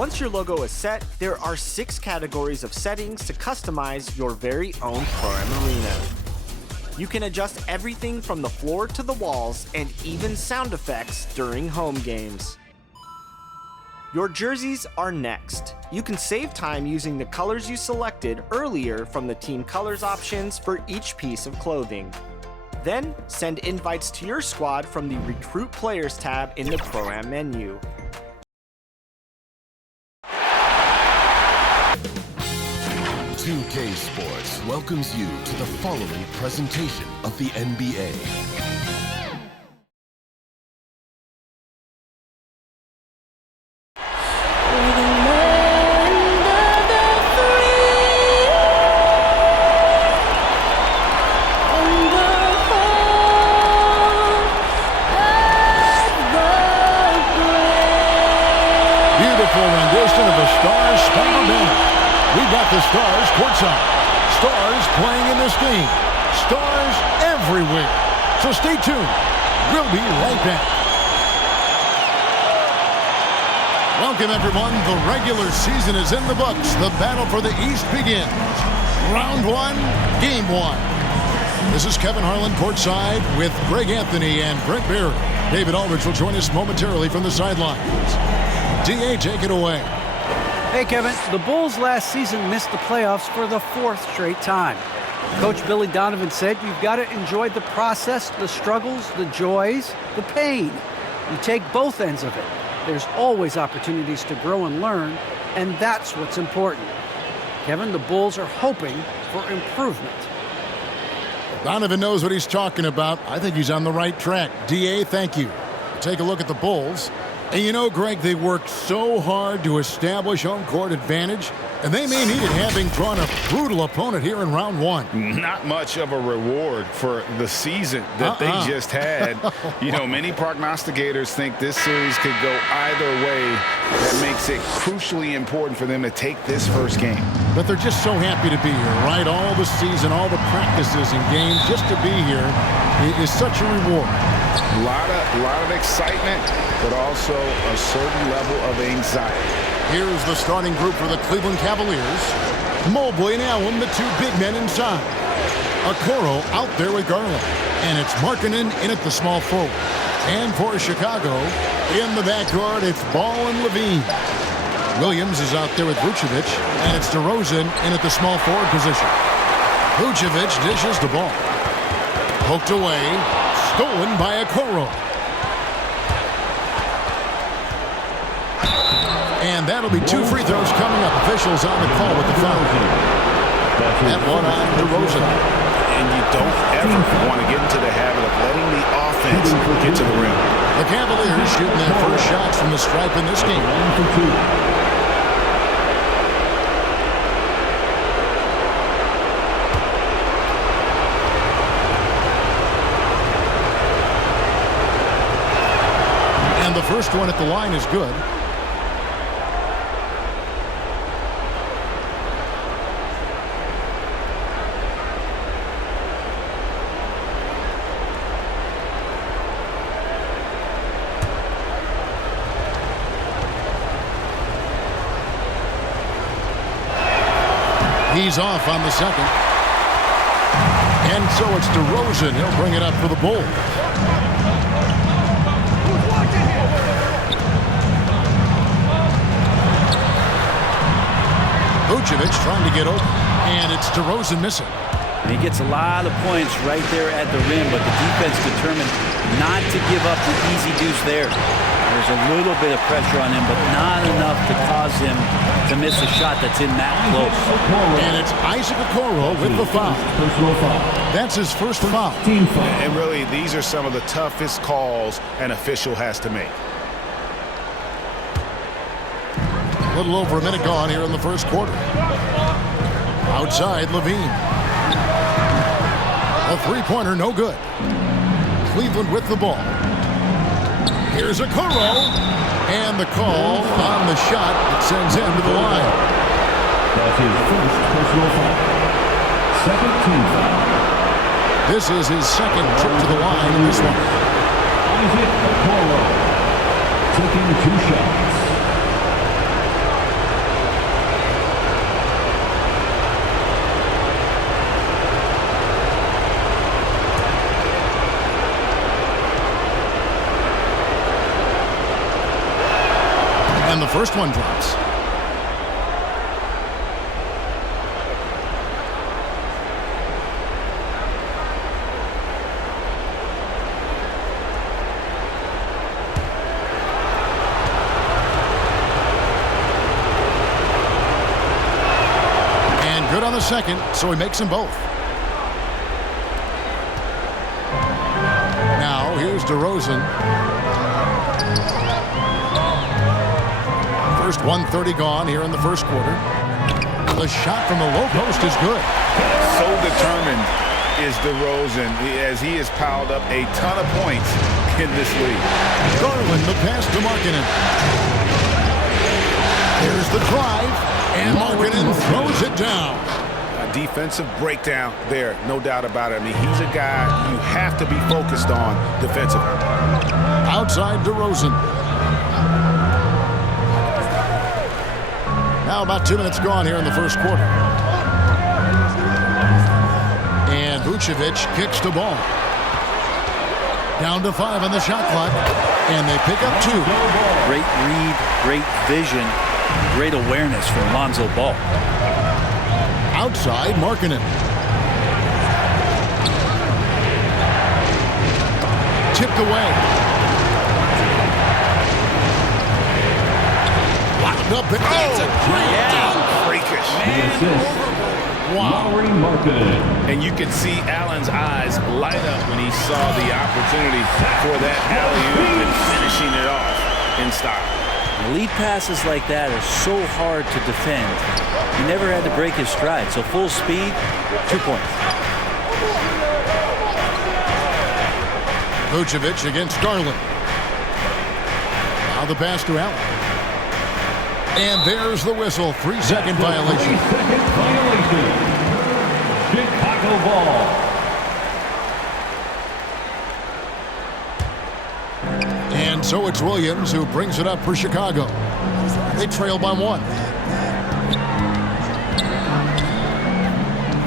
Once your logo is set, there are 6 categories of settings to customize your very own Pro-Am arena. You can adjust everything from the floor to the walls and even sound effects during home games. Your jerseys are next. You can save time using the colors you selected earlier from the team colors options for each piece of clothing. Then, send invites to your squad from the Recruit Players tab in the Pro-Am menu. "2K Sports" welcomes you to the following presentation of the NBA. Beautiful rendition of the Stars Spangled Banner. We've got the Stars courtside. Stars playing in this game. Stars everywhere. So stay tuned. We'll be right back. Welcome, everyone. The regular season is in the books. The battle for the East begins. Round 1, Game 1. This is Kevin Harlan courtside with Greg Anthony and Brent Barry. David Aldridge will join us momentarily from the sidelines. DA, take it away. Hey, Kevin. The Bulls last season missed the playoffs for the 4th straight time. Coach Billy Donovan said you've got to enjoy the process, the struggles, the joys, the pain. You take both ends of it. There's always opportunities to grow and learn, and that's what's important. Kevin, the Bulls are hoping for improvement. Donovan knows what he's talking about. I think he's on the right track. DA, thank you. Take a look at the Bulls. And you know, Greg, they worked so hard to establish home court advantage, and they may need it having drawn a brutal opponent here in round 1. Not much of a reward for the season that they just had. You know, many prognosticators think this series could go either way. That makes it crucially important for them to take this first game. But they're just so happy to be here, right? All the season, all the practices and games, just to be here is such a reward. A lot of excitement, but also a certain level of anxiety. Here's the starting group for the Cleveland Cavaliers. Mobley and Allen, the 2 big men inside. Okoro out there with Garland. And it's Markkanen in at the small forward. And for Chicago, in the backcourt, it's Ball and Levine. Williams is out there with Vucevic. And it's DeRozan in at the small forward position. Vucevic dishes the ball. Poked away. Stolen by Okoro. And that'll be 2 free throws coming up. Officials on the call with the foul. That one on DeRozan. And you don't ever want to get into the habit of letting the offense get to the rim. The Cavaliers shooting their first shots from the stripe in this game. And the first one at the line is good. He's off on the second. And so it's DeRozan. He'll bring it up for the Bulls. Vucevic trying to get open. And it's DeRozan missing. And he gets a lot of points right there at the rim, but the defense determined not to give up the easy deuce there. There's a little bit of pressure on him, but not enough to cause him to miss a shot that's in that close. And it's Isaac Okoro with the foul. That's his first foul. And really, these are some of the toughest calls an official has to make. A little over a minute gone here in the first quarter. Outside, Levine. A three-pointer, no good. Cleveland with the ball. Here's Okoro. And the call on the shot that sends him to the line. That's his first personal foul. Second team foul. This is his second trip to the line in this one. Isaac Okoro taking 2 shots. And the first one drops. And good on the second, so he makes them both. Now here's DeRozan. First 1:30 gone here in the first quarter. The shot from the low post is good. So determined is DeRozan as he has piled up a ton of points in this league. Garland, the pass to Markkanen. Here's the drive, and Markkanen throws it down. A defensive breakdown there, no doubt about it. I mean, he's a guy you have to be focused on defensively. Outside DeRozan. Now about 2 minutes gone here in the first quarter. And Vucevic kicks the ball. Down to 5 on the shot clock. And they pick up 2. Great read, great vision, great awareness from Lonzo Ball. Outside Markkanen. Tipped away. Locked up. It's a great dunk. Freakish. Wow. Lauri Markkanen. And you could see Allen's eyes light up when he saw the opportunity for that alley-oop and finishing it off in style. Lead passes like that are so hard to defend. He never had to break his stride. So full speed, 2 points. Vucevic against Garland. Now the pass to Allen. And there's the whistle. 3-second violation. 3-second violation. Chicago ball. And so it's Williams who brings it up for Chicago. They trail by 1.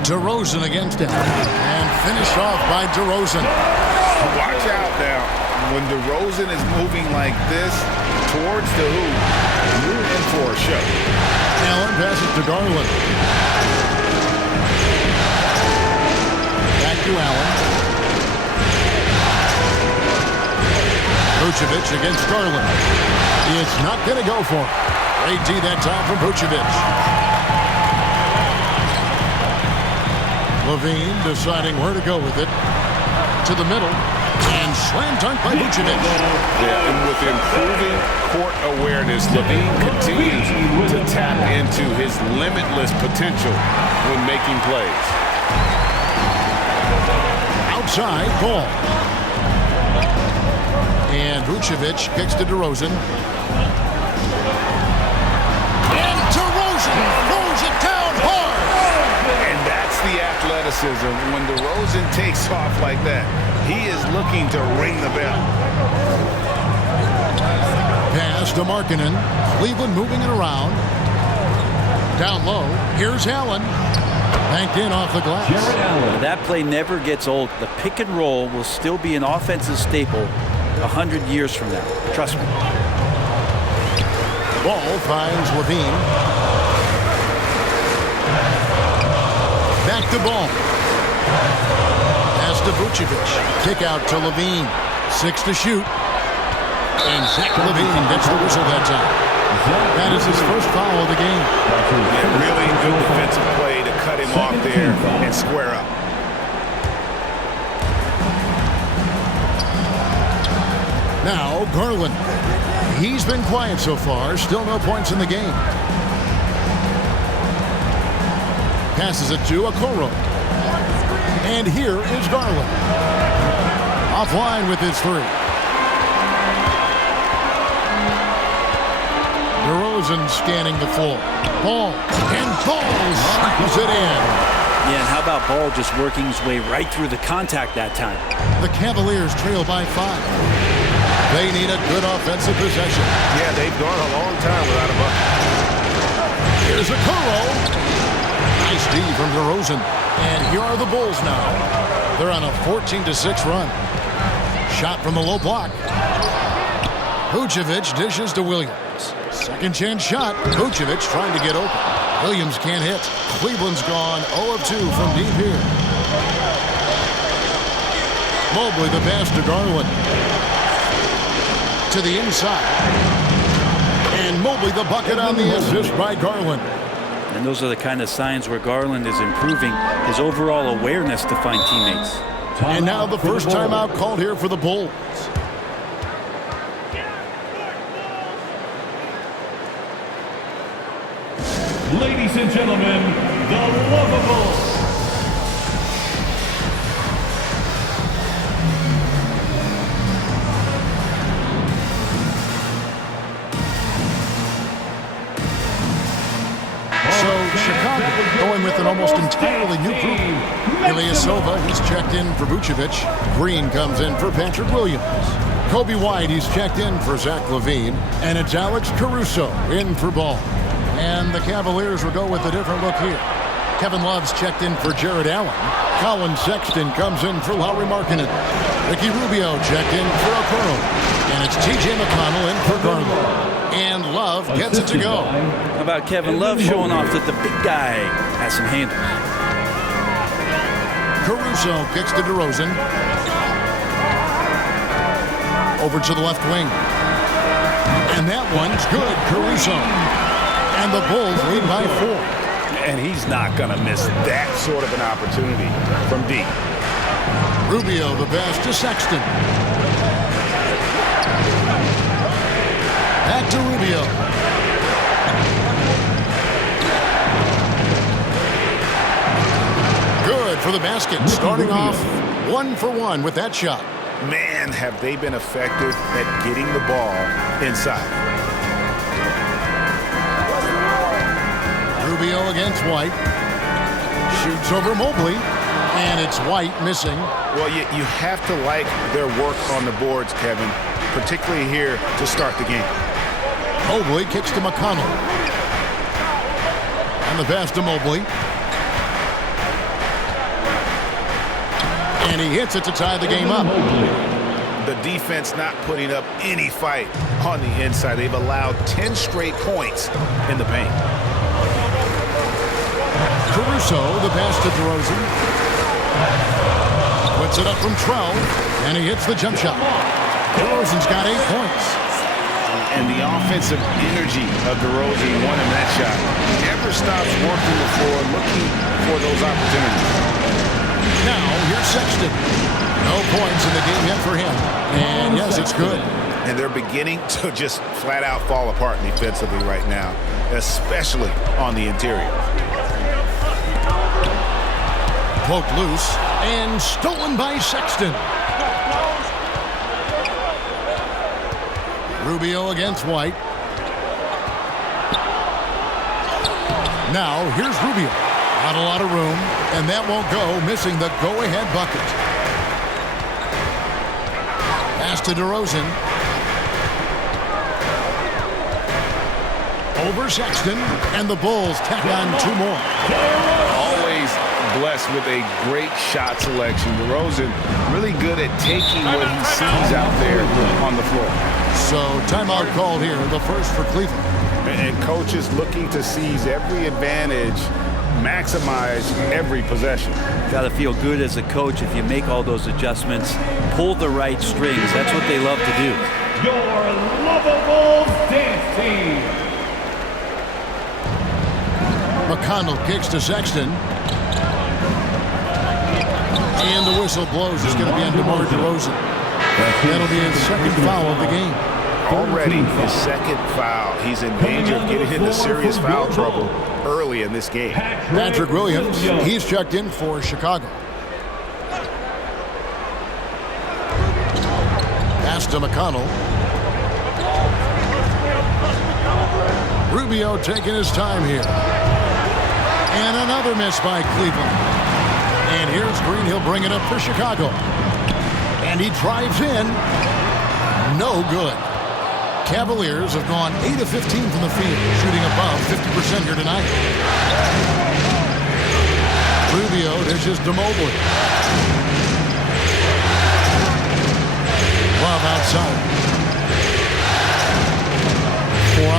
DeRozan against him. And finished off by DeRozan. Watch out now. When DeRozan is moving like this towards the hoop, you're in for a show. Allen passes to Garland. Back to Allen. Vucevic against Garland. It's not going to go for him. Great D that time from Vucevic. Levine deciding where to go with it. To the middle. And slam dunk by Vucevic. Yeah, and with improving court awareness, Levine continues to tap into his limitless potential when making plays. Outside, ball. And Vucevic kicks to DeRozan. And DeRozan throws it down hard. And that's the athleticism. When DeRozan takes off like that, he is looking to ring the bell. Pass to Markkanen. Cleveland moving it around. Down low. Here's Allen. Banked in off the glass. Jared Allen. That play never gets old. The pick and roll will still be an offensive staple 100 years from now. Trust me. Ball finds Levine. Back to ball. Pass to Vucevic. Kick out to Levine. 6 to shoot. And Zach Levine gets the whistle that time. That is his first foul of the game. Yeah, really good defensive play to cut him off there and square up. Now Garland. He's been quiet so far. Still no points in the game. Passes it to Okoro. And here is Garland. Offline with his 3. DeRozan scanning the floor. Ball. And Ball slams it in. Yeah, and how about Ball just working his way right through the contact that time? The Cavaliers trail by 5. They need a good offensive possession. Yeah, they've gone a long time without a bucket. Here's Okoro. Nice D from DeRozan. And here are the Bulls now. They're on a 14-6 run. Shot from the low block. Vucevic dishes to Williams. Second chance shot. Vucevic trying to get open. Williams can't hit. Cleveland's gone 0 of 2 from deep here. Mobley the pass to Garland. To the inside. And Mobley the bucket on the assist by Garland. And those are the kind of signs where Garland is improving his overall awareness to find teammates. And now the first timeout called here for the Bulls. Ladies and gentlemen, the Lovables. So Chicago going with an almost entirely new group. Ilyasova, he's checked in for Vucevic. Green comes in for Patrick Williams. Kobe White, he's checked in for Zach LaVine. And it's Alex Caruso in for Ball. And the Cavaliers will go with a different look here. Kevin Love's checked in for Jared Allen. Colin Sexton comes in for Lauri Markkanen. Ricky Rubio checked in for Okoro. And it's T.J. McConnell in for Garland. And Love gets it to go. How about Kevin Love showing off that the big guy has some handles? Caruso kicks to DeRozan. Over to the left wing. And that one's good. Caruso. And the Bulls lead by 4. And he's not going to miss that sort of an opportunity from deep. Rubio the pass to Sexton. Back to Rubio. Good for the basket. Starting off 1 for 1 with that shot. Man, have they been effective at getting the ball inside. Rubio against White. Shoots over Mobley. And it's White missing. Well, you have to like their work on the boards, Kevin, particularly here to start the game. Mobley kicks to McConnell. And the pass to Mobley. And he hits it to tie the game up. The defense not putting up any fight on the inside. They've allowed 10 straight points in the paint. Caruso, the pass to DeRozan. Puts it up from 12, and he hits the jump shot. DeRozan's got 8 points. And the offensive energy of DeRozan won him that shot. He never stops working the floor, looking for those opportunities. Now, here's Sexton. No points in the game yet for him. And yes, it's good. And they're beginning to just flat out fall apart defensively right now, especially on the interior. Poked loose and stolen by Sexton. Rubio against White. Now, here's Rubio. Not a lot of room, and that won't go, missing the go-ahead bucket. Pass to DeRozan. Over Sexton, and the Bulls tack on 2 more. Always blessed with a great shot selection. DeRozan really good at taking what he sees out there on the floor. So timeout called here, the first for Cleveland. And coaches looking to seize every advantage, maximize every possession. Got to feel good as a coach if you make all those adjustments, pull the right strings. That's what they love to do. Your Lovables dance team. McConnell kicks to Sexton. And the whistle blows. It's going to be on DeMar DeRozan. That'll be his second foul of the game. Already his second foul. He's in danger of getting into serious foul trouble early in this game. Patrick Williams, he's checked in for Chicago. Pass to McConnell. Rubio taking his time here. And another miss by Cleveland. And here's Green. He'll bring it up for Chicago. And he drives in. No good. Cavaliers have gone 8 of 15 from the field, shooting above 50% here tonight. Rubio dishes to Mobley. Love outside.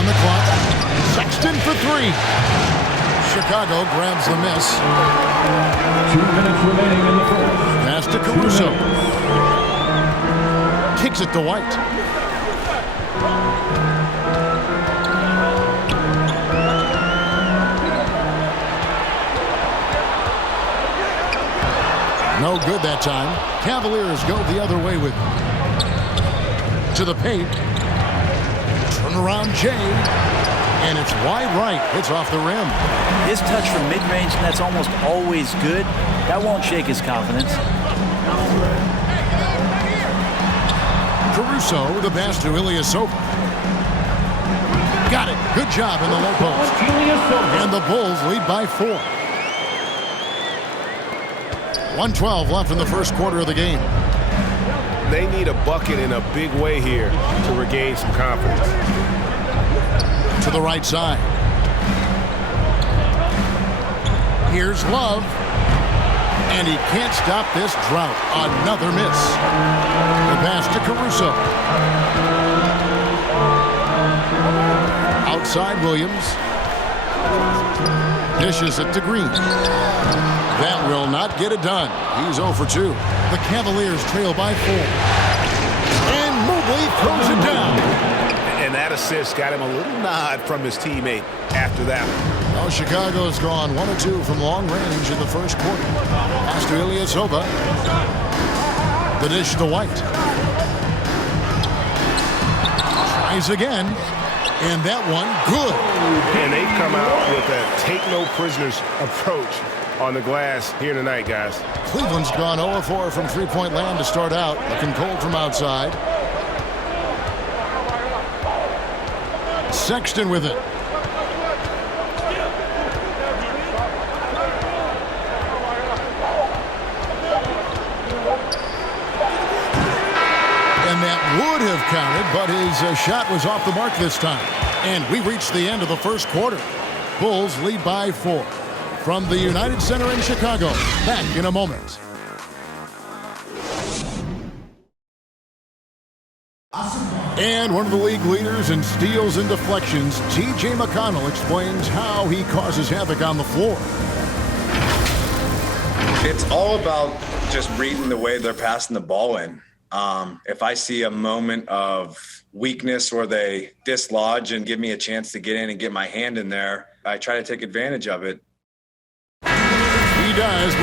on the clock. Sexton for three. Chicago grabs the miss. 2 minutes remaining in the first. Pass to Caruso. Kicks it to White. No good that time. Cavaliers go the other way with it. To the paint. Turn around Jay. And it's wide right. It's off the rim. His touch from mid-range, that's almost always good. That won't shake his confidence. Caruso with a pass to Ilyasova. Got it. Good job in the low post. And the Bulls lead by 4. 1:12 left in the first quarter of the game. They need a bucket in a big way here to regain some confidence. To the right side. Here's Love. And he can't stop this drought. Another miss. The pass to Caruso. Outside Williams. Dishes it to Green. That will not get it done. He's 0 for 2. The Cavaliers trail by 4. And Mobley throws it down. And that assist got him a little nod from his teammate after that one. Well, Chicago's gone 1 of 2 from long range in the first quarter. Pass to Ilyasova. The dish to White. Tries again. And that one, good. And they've come out with a take-no-prisoners approach on the glass here tonight, guys. Cleveland's gone 0 of 4 from three-point land to start out. Looking cold from outside. Sexton with it. And that would have counted, but his shot was off the mark this time. And we reached the end of the first quarter. Bulls lead by 4. From the United Center in Chicago, back in a moment. And one of the league leaders in steals and deflections, T.J. McConnell, explains how he causes havoc on the floor. It's all about just reading the way they're passing the ball in. If I see a moment of weakness where they dislodge and give me a chance to get in and get my hand in there, I try to take advantage of it. He does.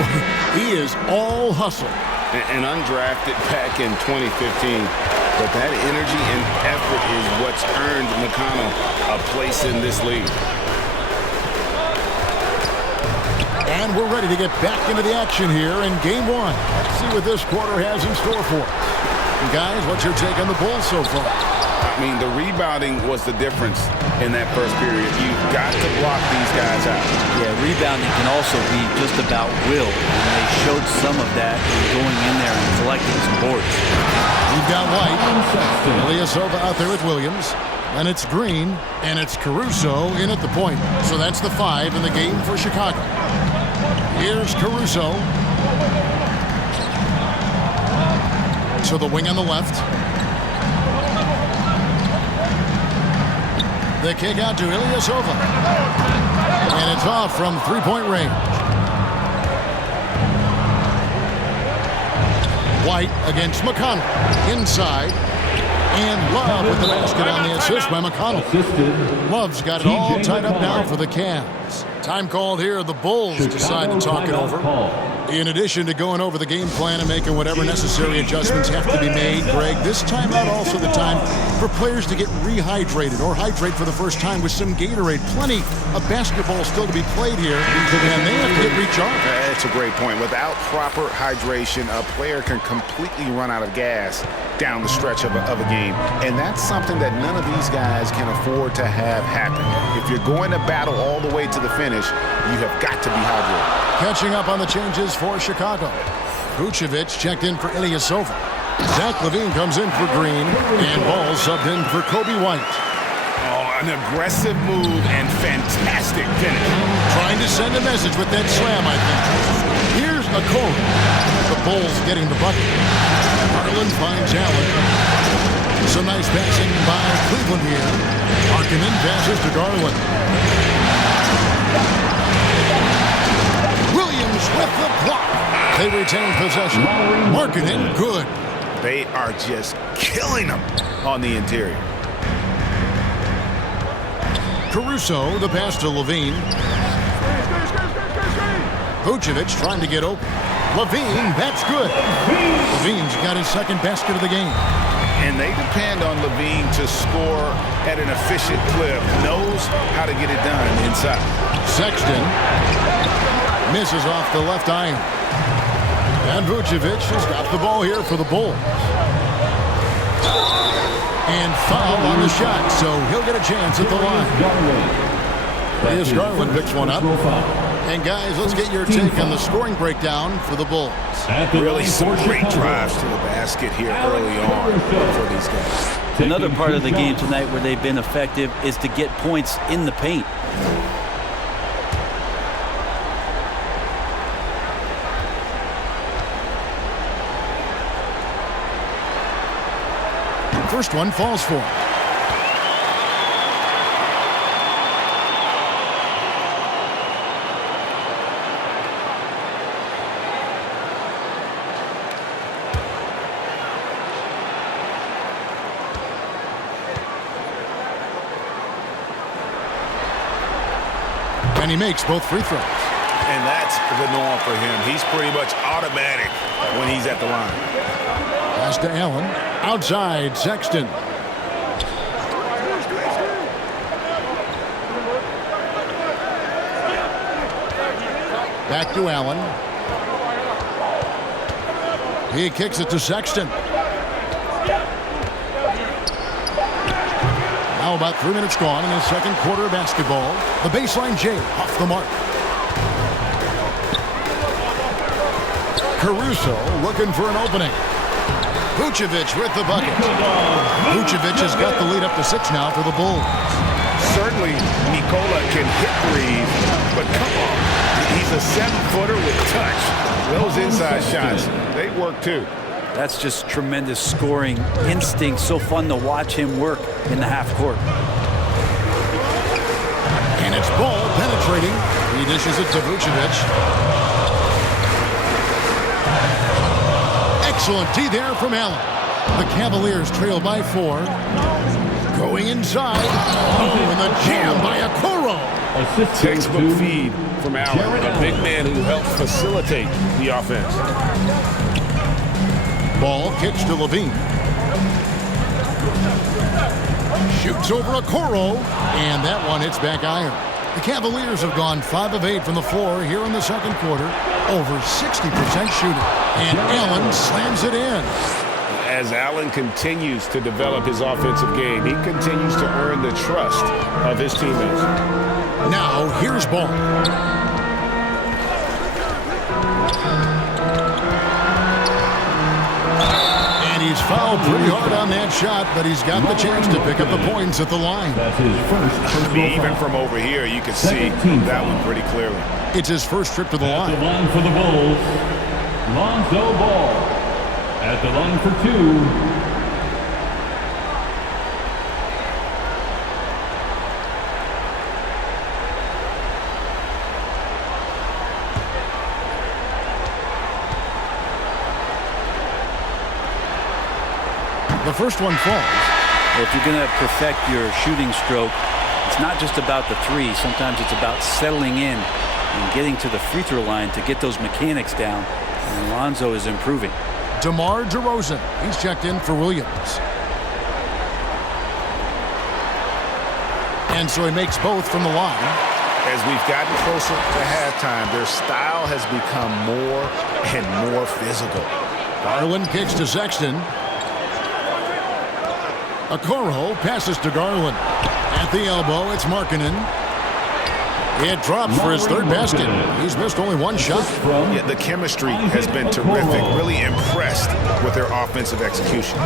He is all hustle. And undrafted back in 2015. But that energy and effort is what's earned McConnell a place in this league. And we're ready to get back into the action here in Game 1. Let's see what this quarter has in store for us. And guys, what's your take on the Bulls so far? I mean, the rebounding was the difference in that first period. You've got to block these guys out. Yeah, rebounding can also be just about will. And they showed some of that in going in there and collecting some boards. We've got White. Ilyasova out there with Williams. And it's Green. And it's Caruso in at the point. So that's the 5 in the game for Chicago. Here's Caruso. To the wing on the left. The kick out to Ilyasova. And it's off from three-point range. White against McConnell. Inside. And Love with the basket on the assist by McConnell. Love's got it all tied up now for the Cavs. Time called here. The Bulls decide to talk it over. In addition to going over the game plan and making whatever necessary adjustments have to be made, Greg, this timeout also the time for players to get rehydrated or hydrate for the first time with some Gatorade. Plenty of basketball still to be played here, and they have to get recharged. That's a great point. Without proper hydration, a player can completely run out of gas down the stretch of a game, and that's something that none of these guys can afford to have happen. If you're going to battle all the way to the finish, you have got to be hydrated. Catching up on the changes for Chicago. Vucevic checked in for Ilyasova. Zach LaVine comes in for Green, and Ball subbed in for Kobe White. Oh, an aggressive move and fantastic finish. Trying to send a message with that slam, I think. Here's a cone. The Bulls getting the bucket. Harlan finds Allen. Some nice passing by Cleveland here. Markkanen passes to Garland. Williams with the block. They retain possession. Markkanen, good. They are just killing them on the interior. Caruso, the pass to Levine. Vucevic trying to get open. Levine, that's good. Levine's got his second basket of the game. And they depend on Levine to score at an efficient clip. Knows how to get it done inside. Sexton misses off the left iron. And Vucevic has got the ball here for the Bulls. And foul on the shot, so he'll get a chance at the line. Here's Garland picks one up. And guys, let's get your take on the scoring breakdown for the Bulls. Really some great drives to the basket here early on for these guys. Another part of the game tonight where they've been effective is to get points in the paint. First one falls for him. And he makes both free throws. And that's the norm for him. He's pretty much automatic when he's at the line. Pass to Allen. Outside, Sexton. Back to Allen. He kicks it to Sexton. Now about 3 minutes gone in the second quarter of basketball. The baseline J off the mark. Caruso looking for an opening. Vucevic with the bucket. Vucevic has got the lead up to 6 now for the Bulls. Certainly, Nikola can hit threes, but come on. He's a 7-footer with touch. Those inside shots, they work too. That's just tremendous scoring instinct. So fun to watch him work in the half court. And it's Ball penetrating. He dishes it to Vucevic. Excellent D there from Allen. The Cavaliers trail by 4. Going inside. Oh, and the jam by Okoro. Textbook feed from Allen, a big man who helps facilitate the offense. Ball kicks to Levine. Shoots over Okoro. And that one hits back iron. The Cavaliers have gone 5 of 8 from the floor here in the second quarter. Over 60% shooting. And Allen slams it in. As Allen continues to develop his offensive game, he continues to earn the trust of his teammates. Now, here's Ball. And he's fouled pretty hard on that shot, but he's got the chance to pick up the points at the line. That's his first. Even from over here, you can see that one pretty clearly. It's his first trip to the line. At the line for the Bulls, Lonzo Ball. At the line for 2. The first one falls. Well, if you're going to perfect your shooting stroke, it's not just about the three. Sometimes it's about settling in and getting to the free throw line to get those mechanics down. And Lonzo is improving. DeMar DeRozan. He's checked in for Williams. And so he makes both from the line. As we've gotten closer to halftime, their style has become more and more physical. Garland kicks to Sexton. Okoro passes to Garland. At the elbow, it's Markkanen. It drops for his third basket. He's missed only one shot. Yeah, the chemistry has been terrific. Really impressed with their offensive execution.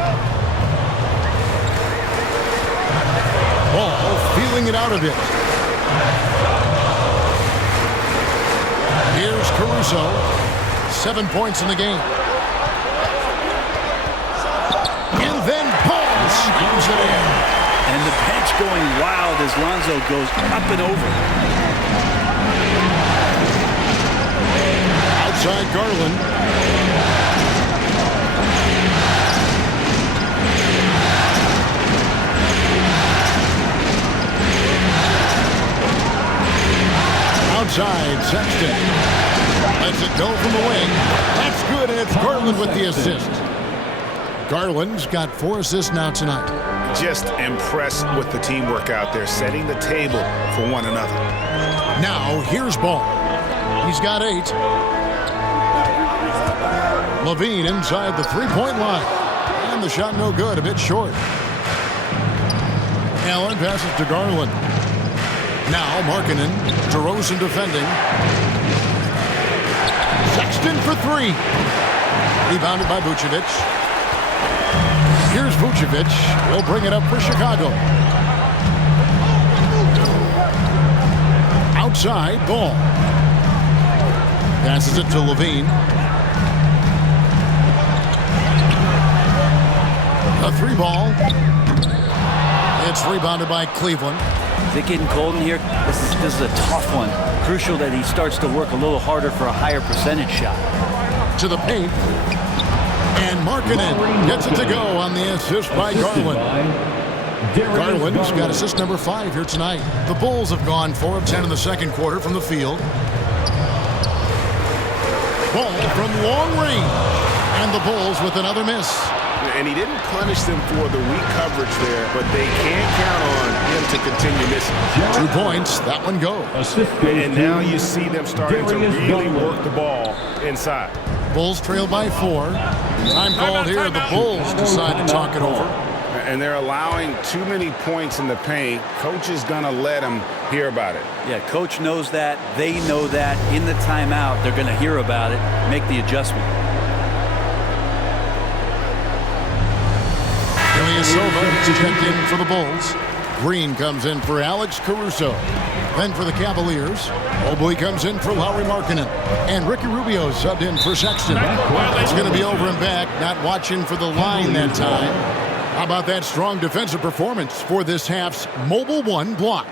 Ball feeling it out a bit. Here's Caruso. 7 points in the game. And then Ball slams it in. And the bench going wild as Lonzo goes up and over. Outside Garland. Outside Sexton. Lets it go from the wing. That's good, and it's Garland with the assist. Garland's got 4 assists now tonight. Just impressed with the teamwork out there, setting the table for one another. Now, here's Ball. He's got 8. Levine inside the three-point line. And the shot no good, a bit short. Allen passes to Garland. Now, Markkanen, DeRozan defending. Sexton for 3. Rebounded by Vucevic. Here's Vucevic. Will bring it up for Chicago. Outside, Ball. Passes it to Levine. A 3-ball. It's rebounded by Cleveland. Is it getting cold in here? This is a tough one. Crucial that he starts to work a little harder for a higher percentage shot. To the paint. And Markkanen gets it to go on the assist by Garland. Garland's got assist number 5 here tonight. The Bulls have gone 4 of 10 in the second quarter from the field. Ball from long range. And the Bulls with another miss. And he didn't punish them for the weak coverage there, but they can't count on him to continue missing. 2 points. That one goes. And now you see them starting to really work the ball inside. Bulls trail by 4. Time called here. The Bulls decide to talk it over. And they're allowing too many points in the paint. Coach is going to let them hear about it. Yeah, coach knows that. They know that. In the timeout, they're going to hear about it, make the adjustment. Silva checked in for the Bulls. Green comes in for Alex Caruso. Then for the Cavaliers, Mobley comes in for Lauri Markkanen. And Ricky Rubio subbed in for Sexton. It's going to be over and back, not watching for the line that time. How about that strong defensive performance for this half's Mobile 1 block?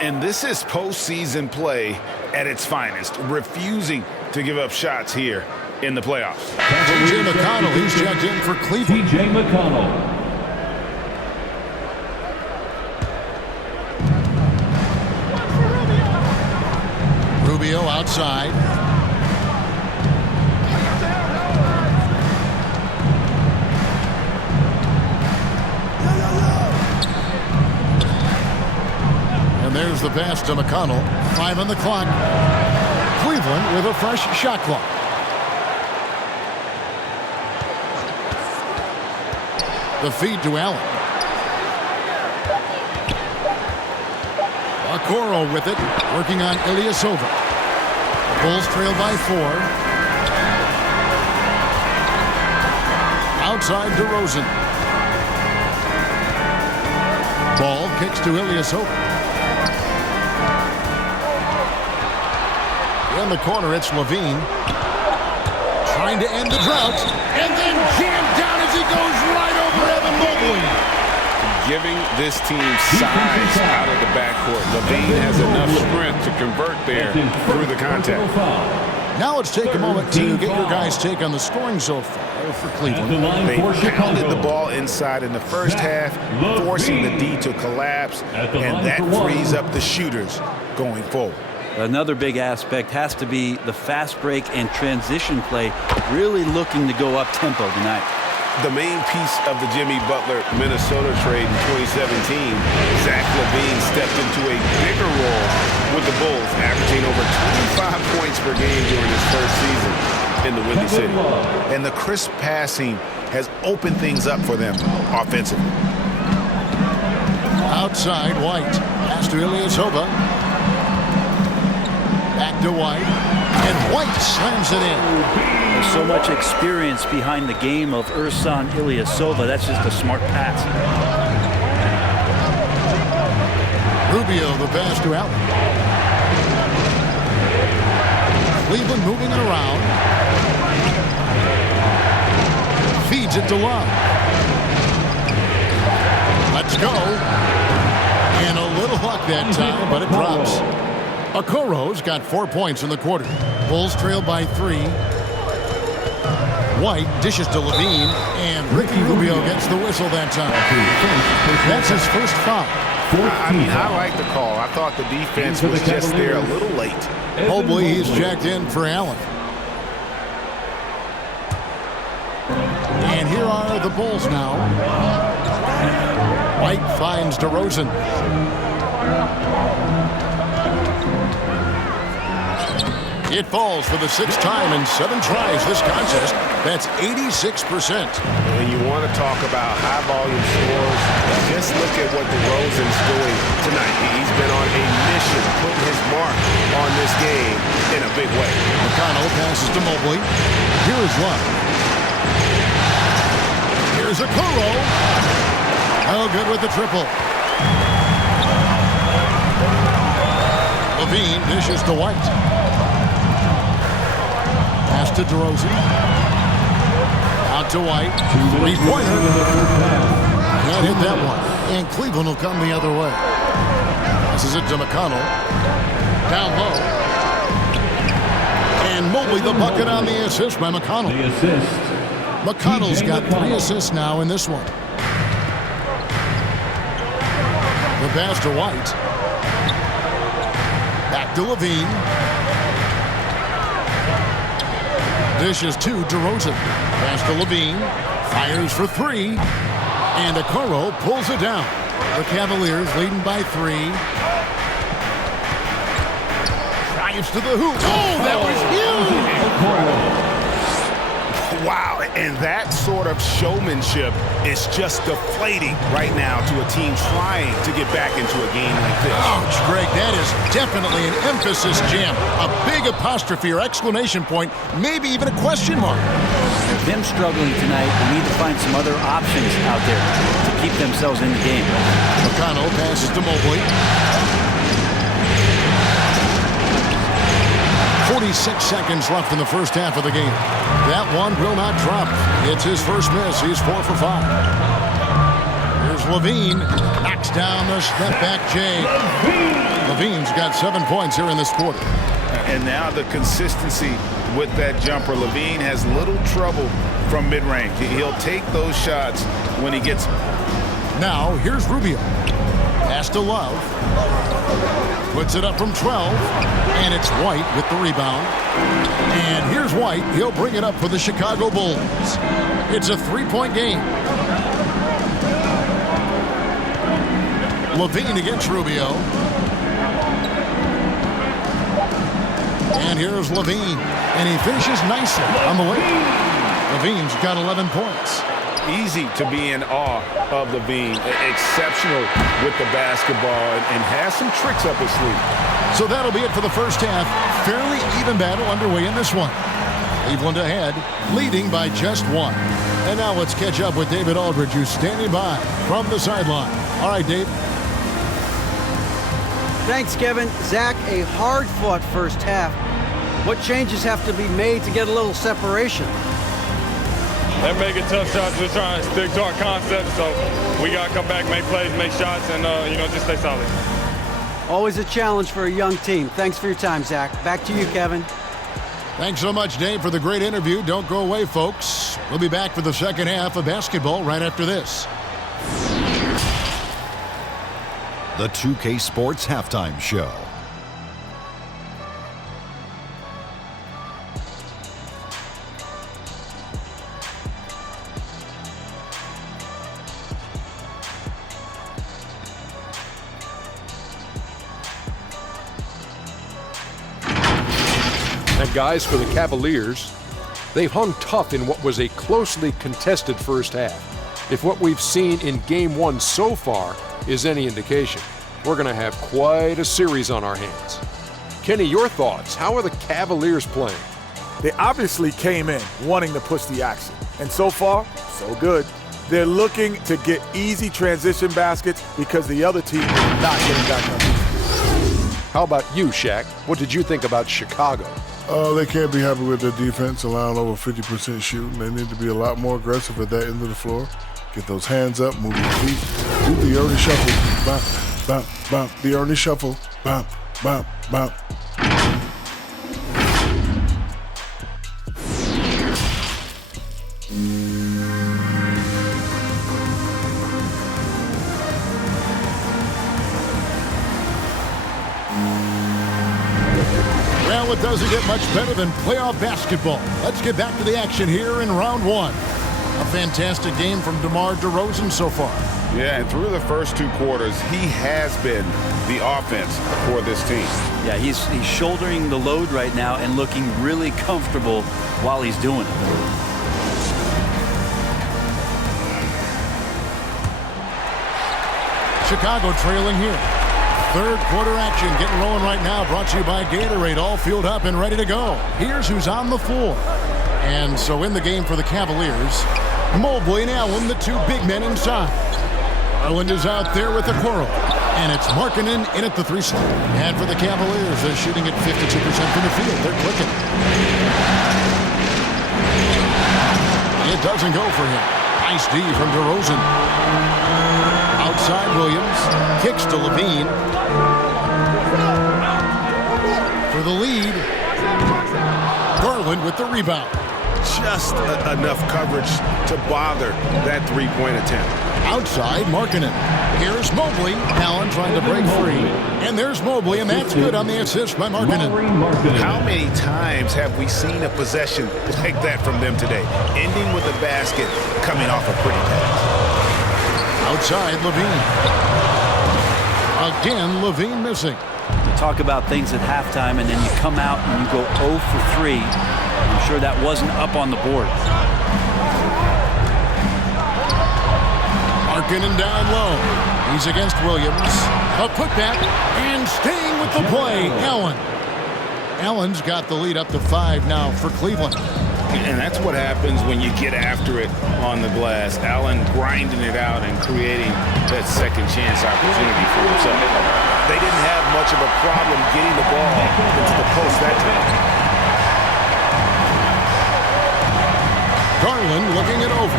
And this is postseason play at its finest, refusing to give up shots here in the playoffs. T.J. McConnell, he's checked in for Cleveland. T.J. McConnell. Rubio outside. And there's the pass to McConnell. 5 on the clock. Cleveland with a fresh shot clock. The feed to Allen. Okoro with it, working on Ilyasova. Bulls trail by 4. Outside DeRozan. Ball kicks to Ilyasova. In the corner, it's Levine. Trying to end the drought. And then jammed down as he goes right over Evan Mobley. Giving this team size out of the backcourt. Levine has enough strength to convert there through the contact. Now let's take a moment to get your guys' take on the scoring so far for Cleveland. They pounded the ball inside in the first half, forcing the D to collapse, and that frees up the shooters going forward. Another big aspect has to be the fast break and transition play, really looking to go up tempo tonight. The main piece of the Jimmy Butler Minnesota trade in 2017, Zach LaVine stepped into a bigger role with the Bulls, averaging over 25 points per game during his first season in the Windy City. And the crisp passing has opened things up for them offensively. Outside, White. Pass to Ilyasova. Back to White. And White slams it in. There's so much experience behind the game of Ersan Ilyasova. That's just a smart pass. Rubio, the pass to Allen. Cleveland moving it around. Feeds it to Love. Let's go. And a little luck that time, but it drops. Okoro's got 4 points in the quarter. Bulls trail by 3. White dishes to Levine, and Ricky Rubio gets the whistle that time. That's his first foul. I like the call. I thought the defense was just there a little late. Mobley, he's jacked in for Allen. And here are the Bulls now. White finds DeRozan. It falls for the 6th time in 7 tries this contest. That's 86%. When you want to talk about high-volume scores, just look at what DeRozan's doing tonight. He's been on a mission, putting his mark on this game in a big way. McConnell passes to Mobley. Here is Love. Here's Okoro. Oh, good with the triple. Levine dishes to White. Pass to DeRozan. Out to White. 3-pointer. Can't hit that one. And Cleveland will come the other way. Passes it to McConnell. Down low. And Mobley the bucket on the assist by McConnell. The assist. McConnell's got 3 assists now in this one. The pass to White. Back to Levine. Dishes to DeRozan. Pass to Levine. Fires for 3. And Okoro pulls it down. The Cavaliers leading by 3. Drives to the hoop. Oh, that was huge! Wow, and that sort of showmanship is just deflating right now to a team trying to get back into a game like this. Ouch, Greg, that is definitely an emphasis jam. A big apostrophe or exclamation point, maybe even a question mark. With them struggling tonight, they need to find some other options out there to keep themselves in the game. McConnell passes to Mobley. 46 seconds left in the first half of the game. That one will not drop. It's his first miss. He's 4 for 5. Here's Levine. Knocks down the step-back J. Levine's got 7 points here in this quarter. And now the consistency with that jumper. Levine has little trouble from mid-range. He'll take those shots when he gets them. Now, here's Rubio. Pass to Love. Puts it up from 12. And it's White with the rebound. And here's White. He'll bring it up for the Chicago Bulls. It's a 3-point game. Levine against Rubio. And here's Levine. And he finishes nicely on the way. Levine's got 11 points. Easy to be in awe of Levine. Exceptional with the basketball and has some tricks up his sleeve. So that'll be it for the first half. Fairly even battle underway in this one. Cleveland ahead, leading by just 1. And now let's catch up with David Aldridge, who's standing by from the sideline. All right, Dave. Thanks, Kevin. Zach, a hard-fought first half. What changes have to be made to get a little separation? They're making tough shots. We're trying to stick to our concept, so we got to come back, make plays, make shots, and, just stay solid. Always a challenge for a young team. Thanks for your time, Zach. Back to you, Kevin. Thanks so much, Dave, for the great interview. Don't go away, folks. We'll be back for the second half of basketball right after this. The 2K Sports Halftime Show. And guys, for the Cavaliers, they've hung tough in what was a closely contested first half. If what we've seen in Game 1 so far is any indication, we're going to have quite a series on our hands. Kenny, your thoughts? How are the Cavaliers playing? They obviously came in wanting to push the action. And so far, so good. They're looking to get easy transition baskets because the other team is not getting back on defense. How about you, Shaq? What did you think about Chicago? They can't be happy with their defense, allowing over 50% shooting. They need to be a lot more aggressive at that end of the floor. Get those hands up, move your feet. Do the early shuffle. Bop, bop, bop. The early shuffle. Bop, bop, bop. Well, it doesn't get much better than playoff basketball. Let's get back to the action here in round one. A fantastic game from DeMar DeRozan so far. Yeah, and through the first two quarters, he has been the offense for this team. Yeah, he's shouldering the load right now and looking really comfortable while he's doing it. Chicago trailing here. Third quarter action getting rolling right now, brought to you by Gatorade, all fueled up and ready to go. Here's who's on the floor. And so in the game for the Cavaliers, Mobley and Allen, the two big men inside. Garland is out there with Okoro. And it's Markkanen in at the 3 slot. And for the Cavaliers, they're shooting at 52% from the field. They're clicking. It doesn't go for him. Nice D from DeRozan. Outside Williams. Kicks to Levine. For the lead. Garland with the rebound. Just enough coverage to bother that three-point attempt. Outside, Markkanen. Here's Mobley. Allen trying to break free. And there's Mobley, and that's good on the assist by Markkanen. How many times have we seen a possession like that from them today? Ending with a basket, coming off a pretty pass. Outside, Levine. Again, Levine missing. You talk about things at halftime, and then you come out and you go 0 for 3. I'm sure that wasn't up on the board. Markkanen down low. He's against Williams. A putback and staying with the play, Allen. Allen's got the lead up to 5 now for Cleveland. And that's what happens when you get after it on the glass. Allen grinding it out and creating that second chance opportunity for himself. They didn't have much of a problem getting the ball into the post that time. Garland looking it over.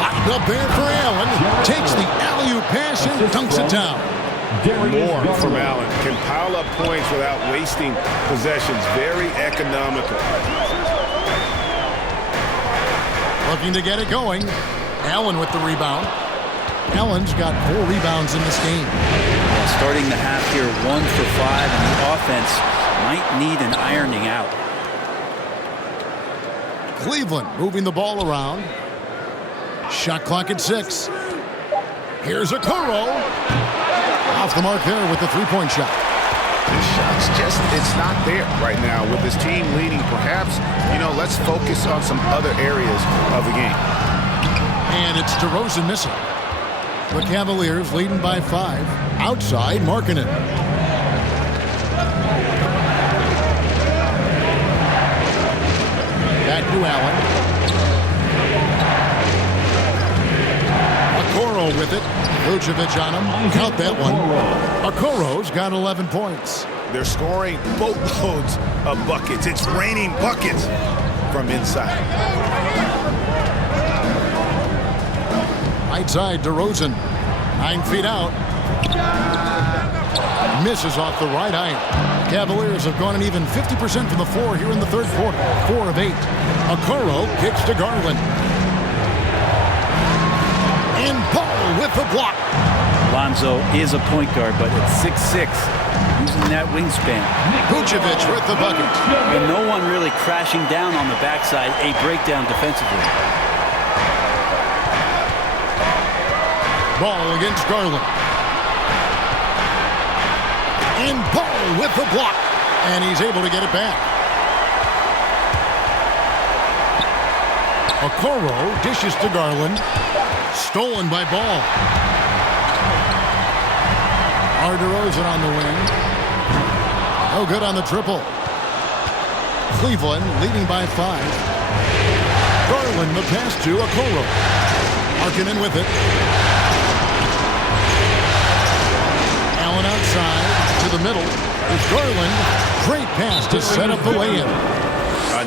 Locked up there for Allen. Takes the alley-oop pass and dunks it down. More from Allen. Can pile up points without wasting possessions. Very economical. Looking to get it going. Allen with the rebound. Allen's got 4 rebounds in this game. Starting the half here 1 for 5, and the offense might need an ironing out. Cleveland moving the ball around. Shot clock at 6. Here's Okoro. Off the mark there with the 3-point shot. The shot's just, it's not there right now with this team leading. Perhaps, let's focus on some other areas of the game. And it's DeRozan missing. The Cavaliers leading by 5. Outside, Markkanen. Back to Allen. Okoro with it. Vucevic on him. Count that one. Okoro's got 11 points. They're scoring boatloads of buckets. It's raining buckets from inside. Right side, DeRozan. 9 feet out. Misses off the right iron. Cavaliers have gone an even 50% from the floor here in the third quarter. 4 of 8. Okoro kicks to Garland. And Paul with the block. Lonzo is a point guard, but at 6'6", using that wingspan. Vucevic with the bucket. And no one really crashing down on the backside. A breakdown defensively. Ball against Garland. And Paul with the block. And he's able to get it back. Okoro dishes to Garland. Stolen by Ball. DeRozan on the wing. No good on the triple. Cleveland leading by 5. Garland the pass to Okoro. Markkanen with it. Allen outside to the middle. It's Garland. Great pass to set up the lay-in.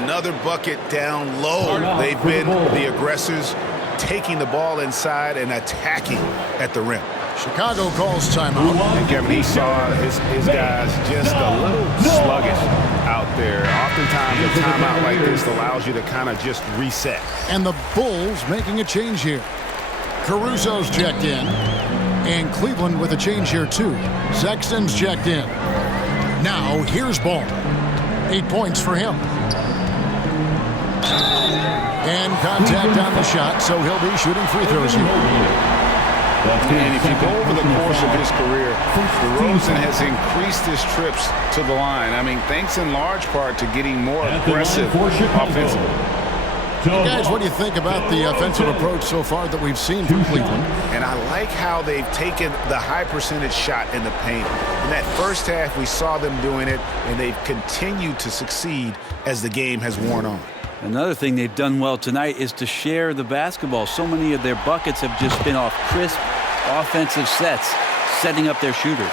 Another bucket down low. They've been the aggressors taking the ball inside and attacking at the rim. Chicago calls timeout. And Kevin, he saw his guys just a little sluggish out there. Oftentimes a timeout like this allows you to kind of just reset. And the Bulls making a change here. Caruso's checked in. And Cleveland with a change here too. Sexton's checked in. Now here's Ball. 8 points for him. And contact on the shot, so he'll be shooting free throws here. And if you go over the course of his career, DeRozan has increased his trips to the line. I mean, thanks in large part to getting more aggressive offensively. Guys, what do you think about the offensive approach so far that we've seen from Cleveland? And I like how they've taken the high percentage shot in the paint. In that first half, we saw them doing it, and they've continued to succeed as the game has worn on. Another thing they've done well tonight is to share the basketball. So many of their buckets have just been off crisp offensive sets, setting up their shooters.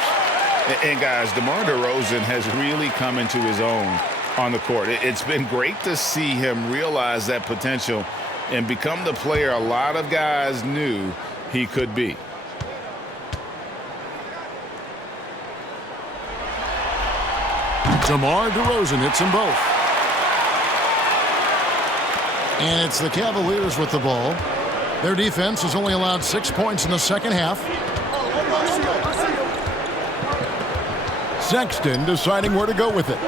And guys, DeMar DeRozan has really come into his own on the court. It's been great to see him realize that potential and become the player a lot of guys knew he could be. DeMar DeRozan hits them both. And it's the Cavaliers with the ball. Their defense has only allowed 6 points in the second half. Sexton deciding where to go with it.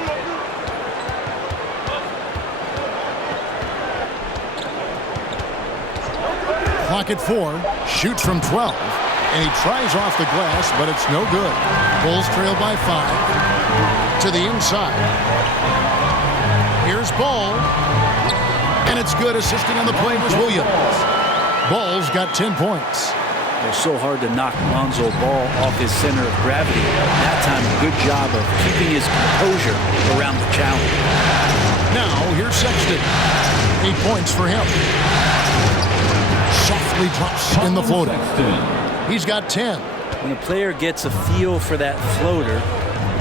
Clock at 4. Shoots from 12. And he tries off the glass, but it's no good. Bulls trail by 5. To the inside. Here's Ball. And it's good. Assisting on the play was Williams. Ball's got 10 points. It was so hard to knock Lonzo Ball off his center of gravity. That time, a good job of keeping his composure around the challenge. Now, here's Sexton. 8 points for him. Softly drops in the floater. He's got 10. When a player gets a feel for that floater,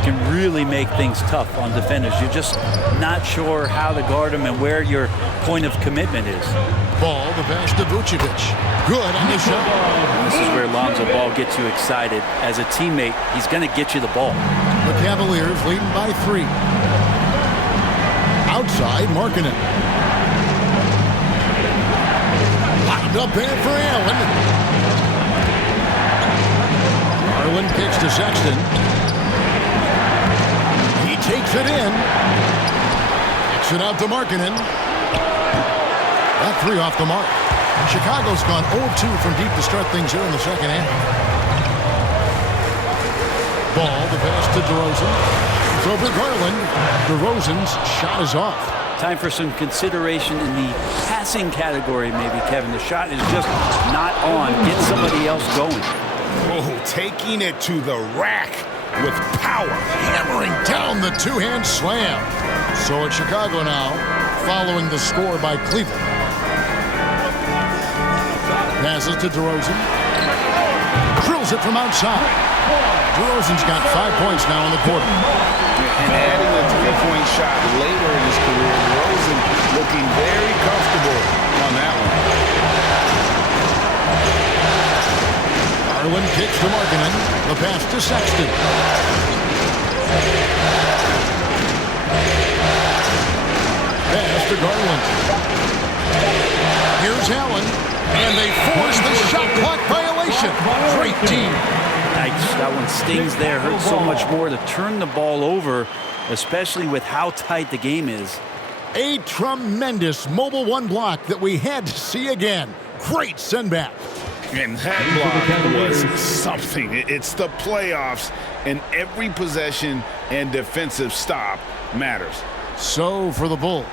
can really make things tough on defenders. You're just not sure how to guard them and where your point of commitment is. Ball, the pass to Vucevic. Good on the shot. And this is where Lonzo Ball gets you excited. As a teammate, he's going to get you the ball. The Cavaliers leading by 3. Outside, Markkanen. Locked up there for Allen. Garland kicks to Sexton. Takes it in. Kicks it out to Markkanen. That 3 off the mark. Chicago's gone 0-2 from deep to start things here in the second half. Ball, the pass to DeRozan. It's over Garland. DeRozan's shot is off. Time for some consideration in the passing category, maybe, Kevin. The shot is just not on. Get somebody else going. Oh, taking it to the rack with power. Hammering down the two-hand slam. So it's Chicago now, following the score by Cleveland. Passes to DeRozan. Drills it from outside. DeRozan's got 5 points now in the quarter. And adding a three-point shot later in his career, DeRozan looking very comfortable on that one. Garland kicks to Markkanen. The pass to Sexton. Pass to Garland. Here's Allen. And they force the shot clock violation. Great team. Nice. That one stings there. Hurts so much more to turn the ball over, especially with how tight the game is. A tremendous Mobile One block that we had to see again. Great send back. And that block was something. It's the playoffs, and every possession and defensive stop matters. So for the Bulls,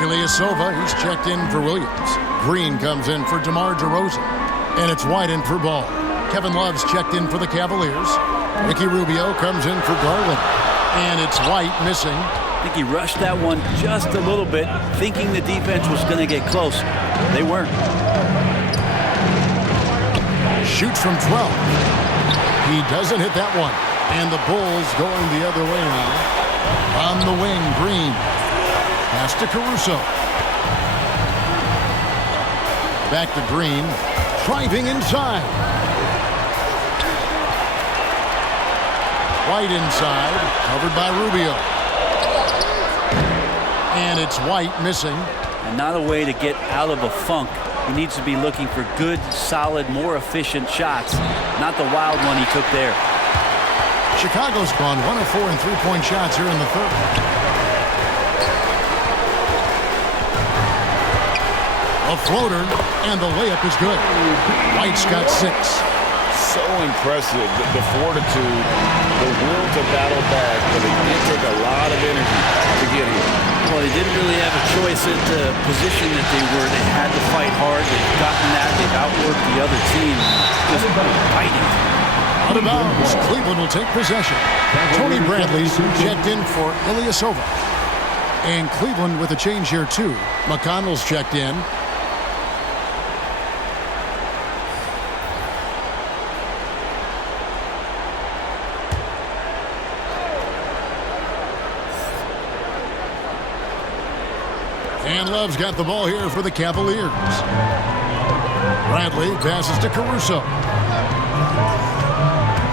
Ilyasova, he's checked in for Williams. Green comes in for DeMar DeRozan. And it's White in for Ball. Kevin Love's checked in for the Cavaliers. Ricky Rubio comes in for Garland. And it's White missing. I think he rushed that one just a little bit, thinking the defense was going to get close. They weren't. Shoots from 12. He doesn't hit that one. And the Bulls going the other way now. On the wing, Green. Pass to Caruso. Back to Green. Driving inside. White inside. Covered by Rubio. And it's White missing. And not a way to get out of a funk. He needs to be looking for good, solid, more efficient shots. Not the wild one he took there. Chicago's gone 1 of 4 in three-point shots here in the third. A floater, and the layup is good. White's got 6. So impressive, the fortitude, the will to battle back, but it did take a lot of energy to get here. Well, they didn't really have a choice at the position that they were. They had to fight hard. They've gotten that. They've outworked the other team. Just fighting. Out of bounds. Cleveland will take possession. Tony Bradley's checked in for Ilyasova. And Cleveland with a change here, too. McConnell's checked in. And Love's got the ball here for the Cavaliers. Bradley passes to Caruso.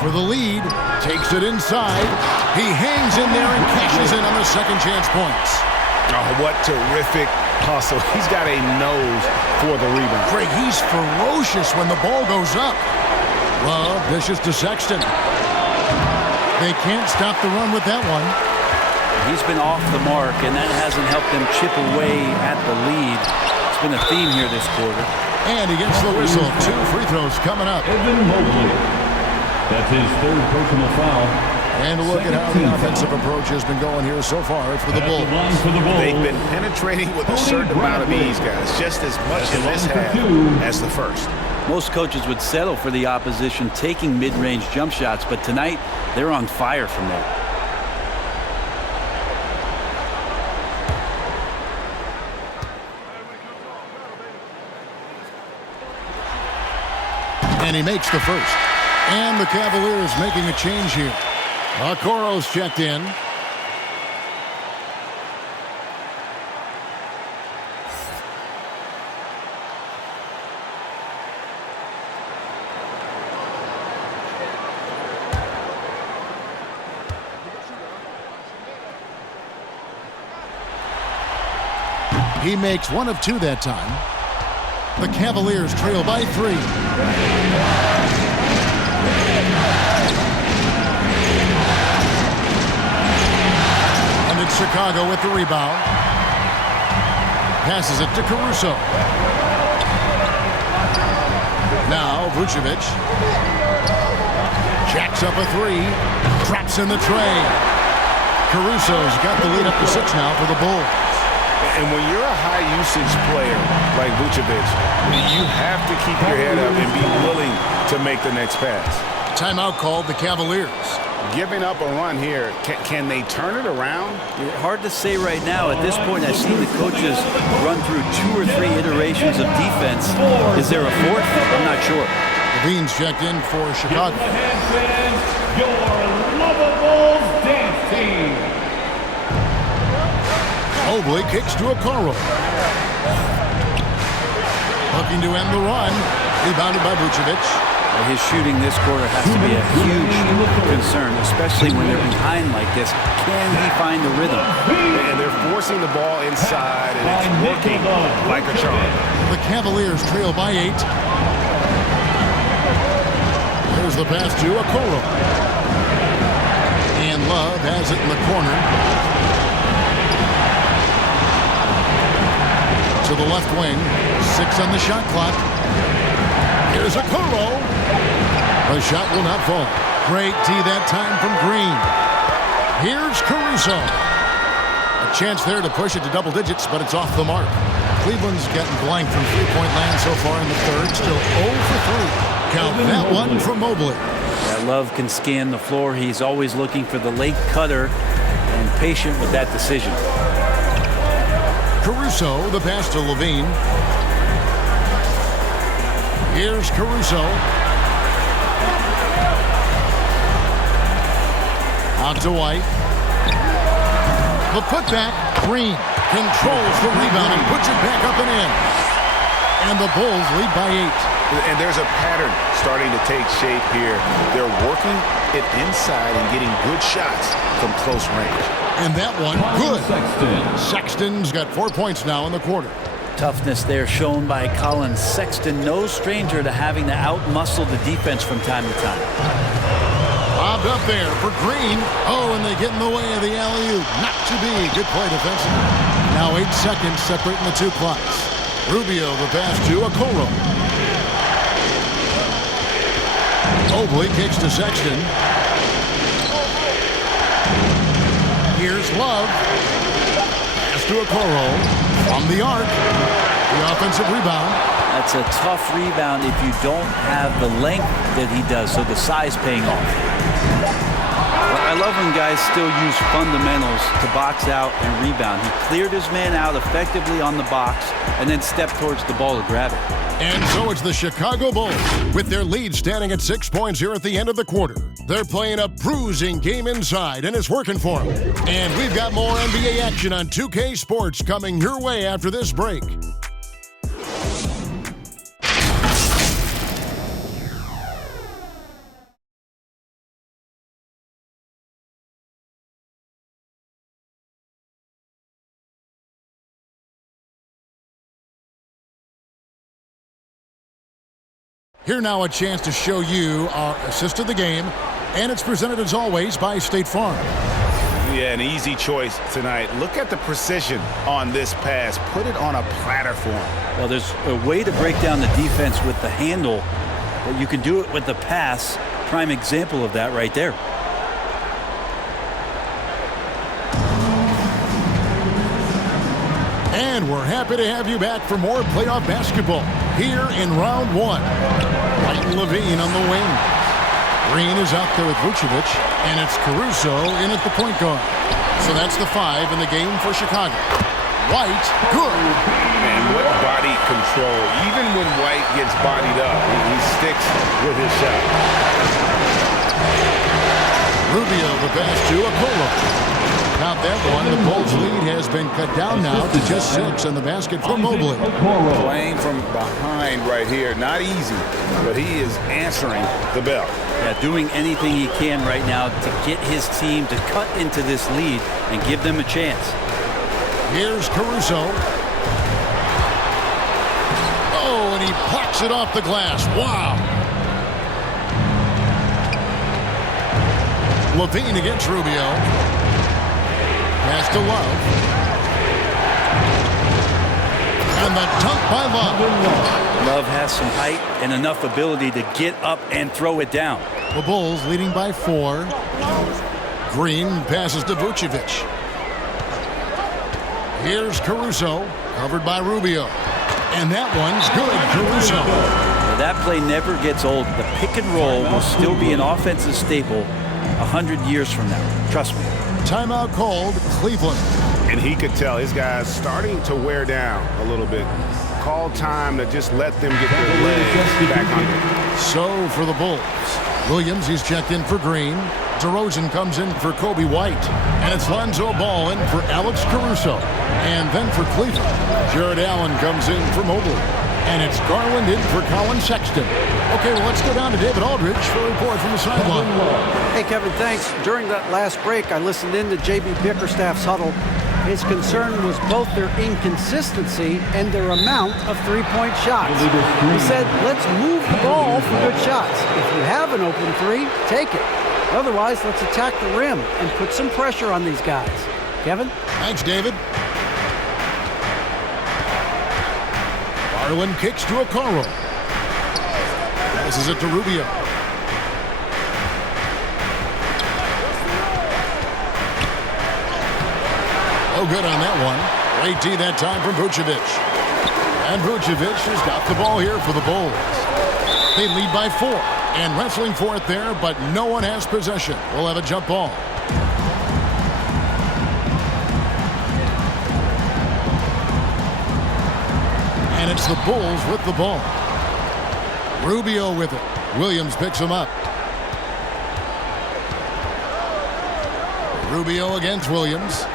For the lead, takes it inside. He hangs in there and cashes in on the second chance points. Oh, what terrific hustle. He's got a nose for the rebound. Craig, he's ferocious when the ball goes up. Love dishes to Sexton. They can't stop the run with that one. He's been off the mark, and that hasn't helped them chip away at the lead. It's been a theme here this quarter. And he gets the whistle. 2 free throws coming up. Evan Mobley. That's his 3rd personal foul. And look at how the offensive approach has been going here so far for the Bulls. They've been penetrating with a certain amount of ease, guys, just as much in this half as the first. Most coaches would settle for the opposition taking mid-range jump shots, but tonight they're on fire from there. And he makes the first. And the Cavaliers making a change here. Okoro's checked in. He makes 1 of 2 that time. The Cavaliers trail by 3. And it's Chicago with the rebound. Passes it to Caruso. Now Vucevic. Jacks up a 3. Traps in the tray. Caruso's got the lead up to 6 now for the Bulls. And when you're a high-usage player like Vucevic, you have to keep your head up and be willing to make the next pass. Timeout called the Cavaliers. Giving up a run here, can they turn it around? Hard to say right now. At this point, I've seen the coaches run through 2 or 3 iterations of defense. Is there a 4th? I'm not sure. Levine's checked in for Chicago. Your lovable dance team. Mobley kicks to Okoro. Looking to end the run. Rebounded by Vucevic. His shooting this quarter has to be a huge concern, especially when they're behind like this. Can he find the rhythm? And they're forcing the ball inside, and it's working like a charm. The Cavaliers trail by 8. There's the pass to Okoro. And Love has it in the corner. To the left wing. 6 on the shot clock. Here's Okoro. The shot will not fall. Great D that time from Green. Here's Caruso. A chance there to push it to double digits, but it's off the mark. Cleveland's getting blank from three-point land so far in the third. Still 0 for 3. Count that one from Mobley. Yeah, Love can scan the floor. He's always looking for the late cutter and patient with that decision. Caruso, the pass to Levine. Here's Caruso. Out to White. The putback. Green controls the rebound and puts it back up and in. And the Bulls lead by 8. And there's a pattern starting to take shape here. They're working it inside and getting good shots from close range. And that one, good. Sexton's got 4 points now in the quarter. Toughness there shown by Colin Sexton. No stranger to having to outmuscle the defense from time to time. Bobbed up there for Green. Oh, and they get in the way of the alley-oop. Not to be. Good play defensively. Now 8 seconds separating the two clocks. Rubio the pass to Okoro. Mobley kicks to Sexton. Here's Love. Pass to Okoro. From the arc. The offensive rebound. That's a tough rebound if you don't have the length that he does, so the size paying off. I love when guys still use fundamentals to box out and rebound. He cleared his man out effectively on the box and then stepped towards the ball to grab it. And so it's the Chicago Bulls with their lead standing at 6 points here at the end of the quarter. They're playing a bruising game inside, and it's working for them. And we've got more NBA action on 2K Sports coming your way after this break. Here now a chance to show you our assist of the game, and it's presented as always by State Farm. Yeah, an easy choice tonight. Look at the precision on this pass. Put it on a platter for him. Well, there's a way to break down the defense with the handle, but you can do it with the pass. Prime example of that right there. And we're happy to have you back for more playoff basketball here in round 1. White and Levine on the wing. Green is out there with Vucevic, and it's Caruso in at the point guard. So that's the 5 in the game for Chicago. White, good. And what body control. Even when White gets bodied up, he sticks with his shot. Rubio the pass to Okoro. Not that one. The Bulls lead has been cut down now to just 6 on the basket for Mobley. Playing from behind right here. Not easy, but he is answering the bell. Yeah, doing anything he can right now to get his team to cut into this lead and give them a chance. Here's Caruso. Oh, and he plucks it off the glass. Wow. Levine against Rubio. Pass to Love. And the dunk by Love. Love has some height and enough ability to get up and throw it down. The Bulls leading by 4. Green passes to Vucevic. Here's Caruso, covered by Rubio. And that one's good, Caruso. Now, that play never gets old. The pick and roll will still be an offensive staple 100 years from now. Trust me. Timeout called, Cleveland. And he could tell his guys starting to wear down a little bit. Call time to just let them get their legs back under. So for the Bulls, Williams, he's checked in for Green. DeRozan comes in for Kobe White. And it's Lonzo Ball in for Alex Caruso. And then for Cleveland, Jared Allen comes in for Mobley. And it's Garland in for Colin Sexton. Okay, well, let's go down to David Aldridge for a report from the sideline. Hey, Kevin, thanks. During that last break, I listened in to J.B. Bickerstaff's huddle. His concern was both their inconsistency and their amount of three-point shots. He said, let's move the ball for good shots. If you have an open 3, take it. Otherwise, let's attack the rim and put some pressure on these guys. Kevin? Thanks, David. Garland kicks to Okoro. Passes it to Rubio. Oh, good on that one. Great D that time from Vucevic. And Vucevic has got the ball here for the Bulls. They lead by 4. And wrestling for it there, but no one has possession. We'll have a jump ball. And it's the Bulls with the ball. Rubio with it. Williams picks him up. Rubio against Williams.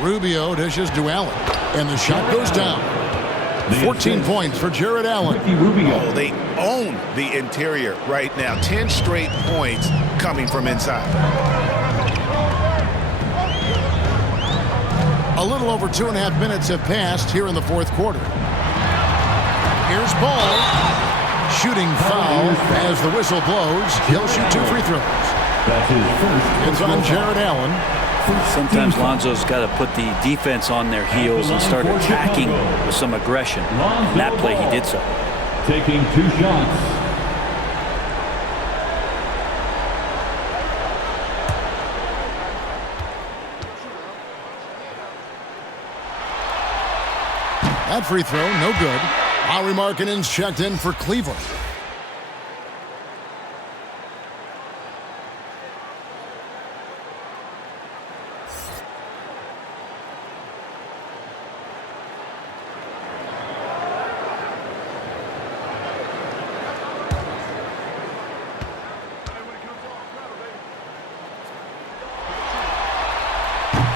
Rubio dishes to Allen. And the shot goes down. 14 points for Jared Allen. Oh, they own the interior right now. 10 straight points coming from inside. A little over 2.5 minutes have passed here in the fourth quarter. Here's Ball. Shooting foul as the whistle blows. He'll shoot 2 free throws. That's his first. It's on Jared Allen. Sometimes Lonzo's got to put the defense on their heels and start attacking with some aggression. In that play, he did so. Taking 2 shots. That free throw, no good. Lauri Markkanen's checked in for Cleveland.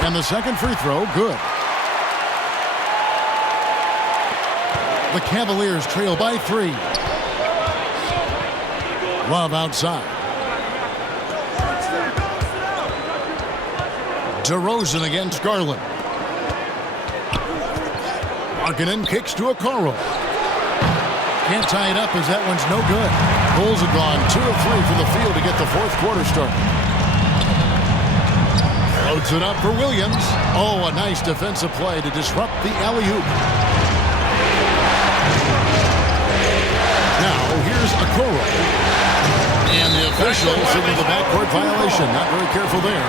And the second free throw, good. The Cavaliers trail by 3. Love outside. DeRozan against Garland. Markkanen kicks to Okoro. Can't tie it up as that one's no good. Bulls have gone 2 of 3 from the field to get the fourth quarter started. Loads it up for Williams. Oh, a nice defensive play to disrupt the alley-oop. Now, here's Okoro. And the official signaled the backcourt violation. Not very careful there.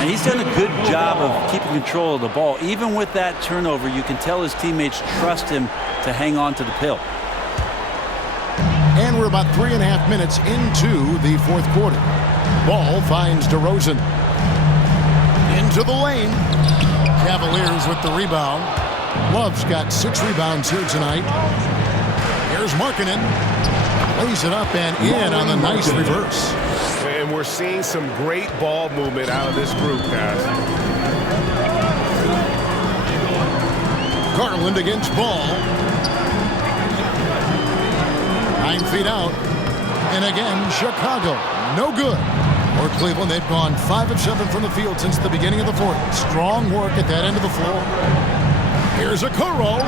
And he's done a good job of keeping control of the ball. Even with that turnover, you can tell his teammates trust him to hang on to the pill. And we're about 3.5 minutes into the fourth quarter. Ball finds DeRozan. Into the lane. Cavaliers with the rebound. Love's got 6 rebounds here tonight. Here's Markkanen. Lays it up and in on the nice reverse. And we're seeing some great ball movement out of this group, guys. Garland against Ball. 9 feet out. And again, Chicago. No good. For Cleveland, they've gone 5 of 7 from the field since the beginning of the fourth. Strong work at that end of the floor. Here's Okoro.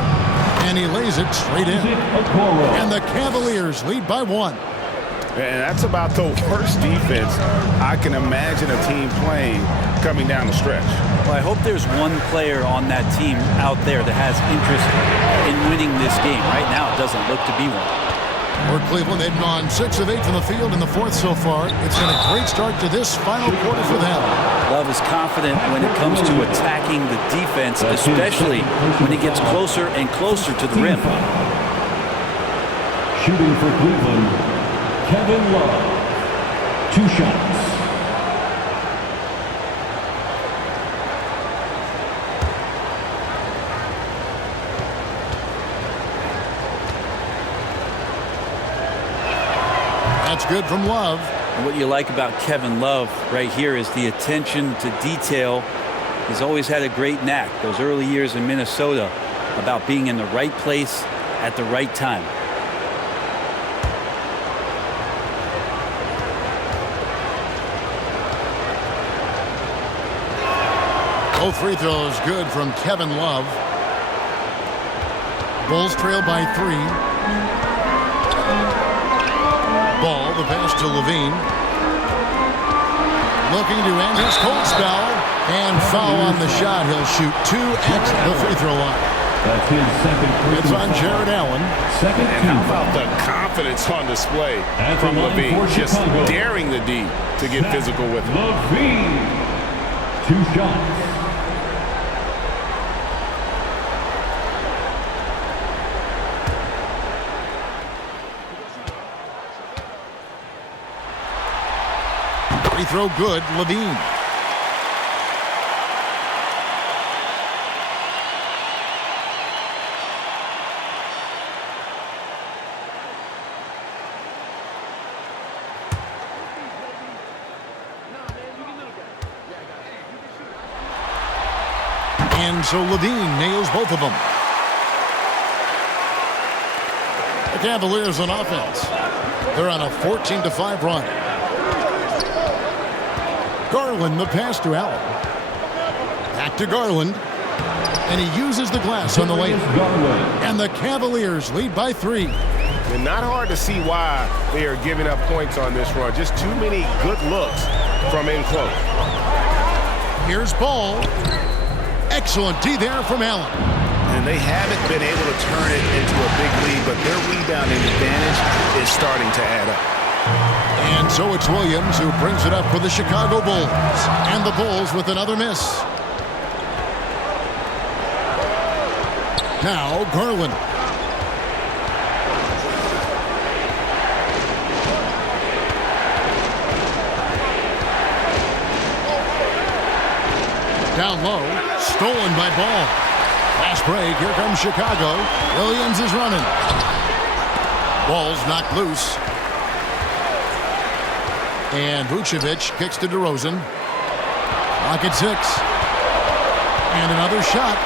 And he lays it straight in. And the Cavaliers lead by 1. And that's about the worst defense I can imagine a team playing coming down the stretch. Well, I hope there's one player on that team out there that has interest in winning this game. Right now, it doesn't look to be one. For Cleveland, they've gone 6 of 8 from the field in the fourth so far. It's been a great start to this final quarter for them. Love is confident when it comes to attacking the defense, especially when he gets closer and closer to the rim. Shooting for Cleveland, Kevin Love. 2 shots. That's good from Love. And what you like about Kevin Love right here is the attention to detail. He's always had a great knack, those early years in Minnesota, about being in the right place at the right time. Both free throws good from Kevin Love. Bulls trail by 3. Ball, the pass to Levine. Looking to end his cold spell. And foul on the shot. He'll shoot 2 at the free throw line. That's his second free It's throw. on Jared Allen. And how about the confidence on display from Levine? Just daring the D to get physical with him. Levine. 2 shots. Free throw good, Levine. And so Levine nails both of them. Cavaliers on offense. They're on a 14-5 run. Garland, the pass to Allen. Back to Garland. And he uses the glass on the lane. And the Cavaliers lead by 3. And not hard to see why they are giving up points on this run. Just too many good looks from in close. Here's Ball. Excellent D there from Allen. And they haven't been able to turn it into a big lead, but their rebounding advantage is starting to add up. And so it's Williams who brings it up for the Chicago Bulls. And the Bulls with another miss. Now Garland. Down low, stolen by Ball. Fast break, here comes Chicago. Williams is running. Ball's knocked loose. And Vucevic kicks to DeRozan. Clock at 6. And another shot.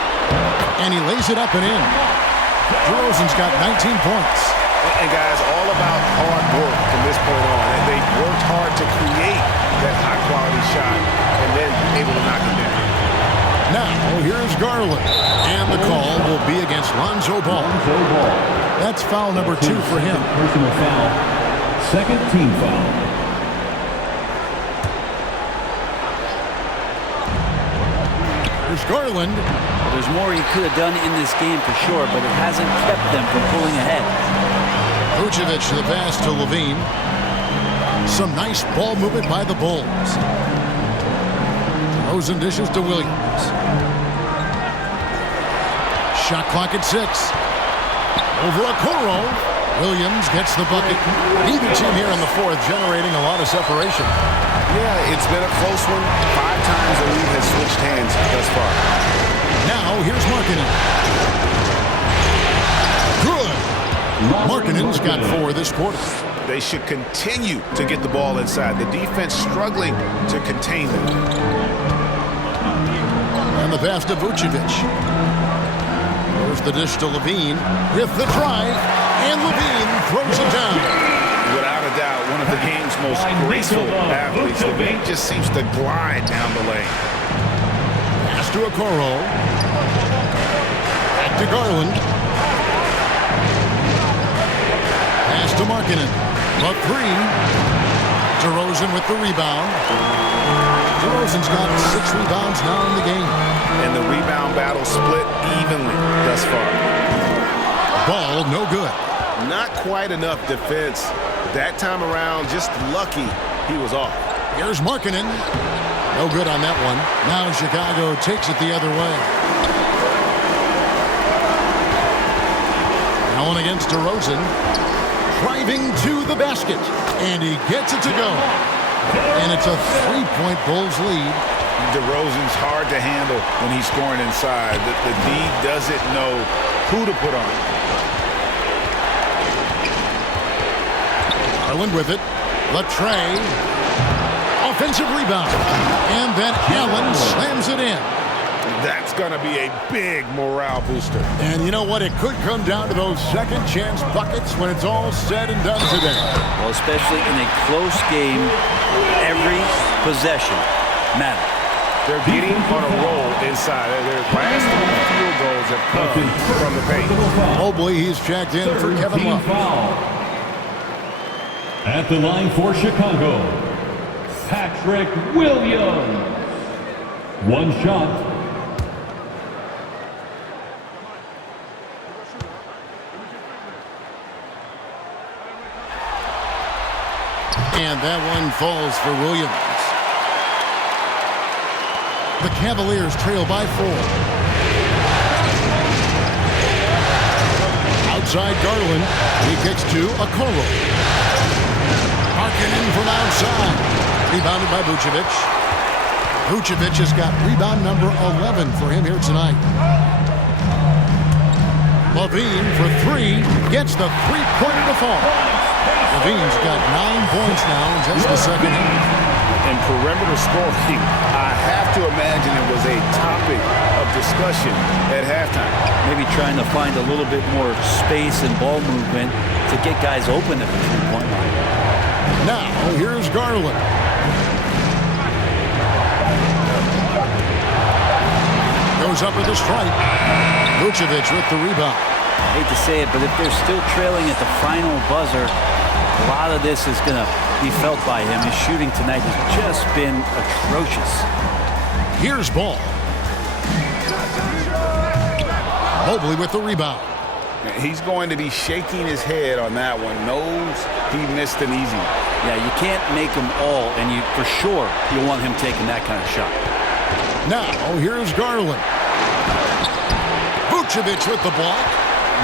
And he lays it up and in. DeRozan's got 19 points. And guys, all about hard work from this point on. And they worked hard to create that high-quality shot and then able to knock it down. Now, here's Garland. And the call will be against Lonzo Ball. That's foul number 2 for him. Personal foul. Second team foul. There's Garland. Well, there's more he could have done in this game for sure, but it hasn't kept them from pulling ahead. Vucevic the pass to Levine. Some nice ball movement by the Bulls. DeRozan dishes to Williams. Shot clock at 6. Over Okoro. Williams gets the bucket. Neither team here in the fourth generating a lot of separation. Yeah, it's been a close one. 5 times the lead has switched hands thus far. Now here's Markkanen. Good. Markkanen's got 4 this quarter. They should continue to get the ball inside. The defense struggling to contain them. And the pass to Vucevic. There's the dish to Levine with the drive, and Levine throws it down. Without a doubt, one of the game's most graceful athletes. Levine just seems to glide down the lane. Pass to Okoro. Back to Garland. Pass to Markkanen. The 3. DeRozan with the rebound. DeRozan's got 6 rebounds now in the game. And the rebound battle split evenly thus far. Ball no good. Not quite enough defense. That time around, just lucky he was off. Here's Markkanen. No good on that one. Now Chicago takes it the other way. Now on against DeRozan. Driving to the basket. And he gets it to go. And it's a 3-point Bulls lead. DeRozan's hard to handle when he's scoring inside. The D doesn't know who to put on. Garland with it. Latrey. Offensive rebound. And then Allen slams it in. That's going to be a big morale booster. And you know what? It could come down to those second chance buckets when it's all said and done today. Well, especially in a close game, every possession matters. They're getting on a roll inside. Their last 3 field goals have come from the paint. Mobley, he's checked in for Kevin Love. At the line for Chicago, Patrick Williams. 1 shot. And that one falls for Williams. The Cavaliers trail by 4. Outside Garland. He kicks to Okoro. Markkanen from outside. Rebounded by Vucevic. Vucevic has got rebound number 11 for him here tonight. Levine for 3. Gets the 3-pointer to fall. Levine's got 9 points now in just the second half. And perimeter scoring, I have to imagine it was a topic of discussion at halftime. Maybe trying to find a little bit more space and ball movement to get guys open at the three-point line. Now, here's Garland. Goes up with a strike. Vucevic with the rebound. I hate to say it, but if they're still trailing at the final buzzer, a lot of this is going to be felt by him. His shooting tonight has just been atrocious. Here's Ball. Mobley with the rebound. He's going to be shaking his head on that one. Knows he missed an easy one. Yeah, you can't make them all, and you for sure you want him taking that kind of shot. Now, here's Garland. Vucevic with the block.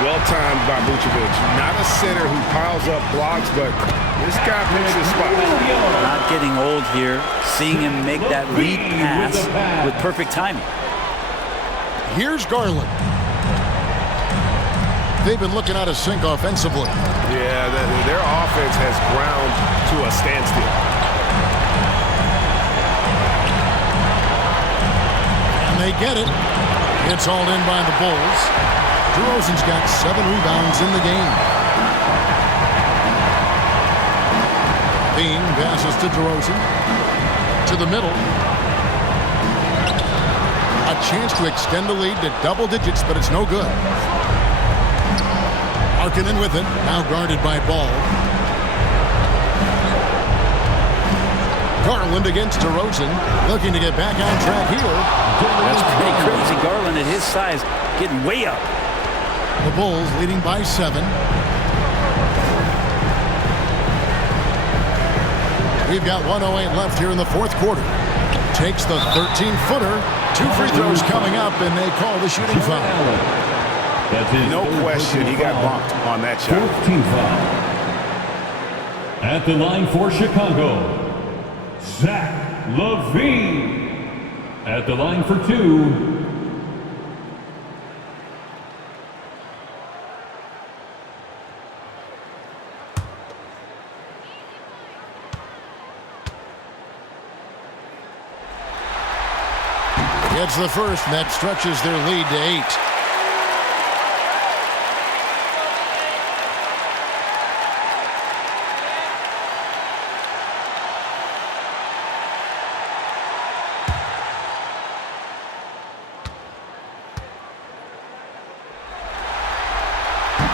Well timed by Vucevic. Not a center who piles up blocks, but this guy picks his spot. Not getting old here. Seeing him make that lead pass with perfect timing. Here's Garland. They've been looking out of sync offensively. Yeah, their offense has ground to a standstill. And they get it. It's hauled in by the Bulls. DeRozan's got 7 rebounds in the game. Bean passes to DeRozan. To the middle. A chance to extend the lead to double digits, but it's no good. Markkanen with it, now guarded by Ball. Garland against DeRozan, looking to get back on track here. That's pretty crazy. Garland at his size getting way up. The Bulls leading by 7. We've got 1:08 left here in the fourth quarter. Takes the 13-footer. 2 free throws coming up, and they call the shooting foul. No question, he got bumped on that shot. 14 foul. At the line for Chicago, Zach LaVine. At the line for 2. It's the first, and that stretches their lead to 8.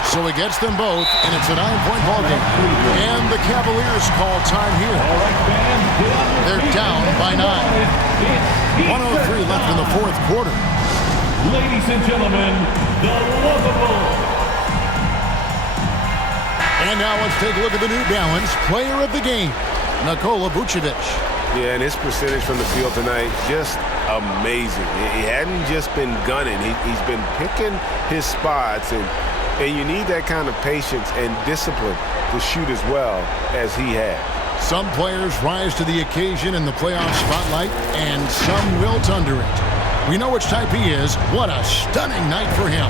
So he gets them both, and it's a 9-point ball game. And the Cavaliers call time here. They're down by 9. 1:03 left in the fourth quarter. Ladies and gentlemen, the lovable. And now let's take a look at the New Balance player of the game, Nikola Vucevic. Yeah, and his percentage from the field tonight, just amazing. He hadn't just been gunning. He's been picking his spots, and you need that kind of patience and discipline to shoot as well as he had. Some players rise to the occasion in the playoff spotlight, and some wilt under it. We know which type he is. What a stunning night for him.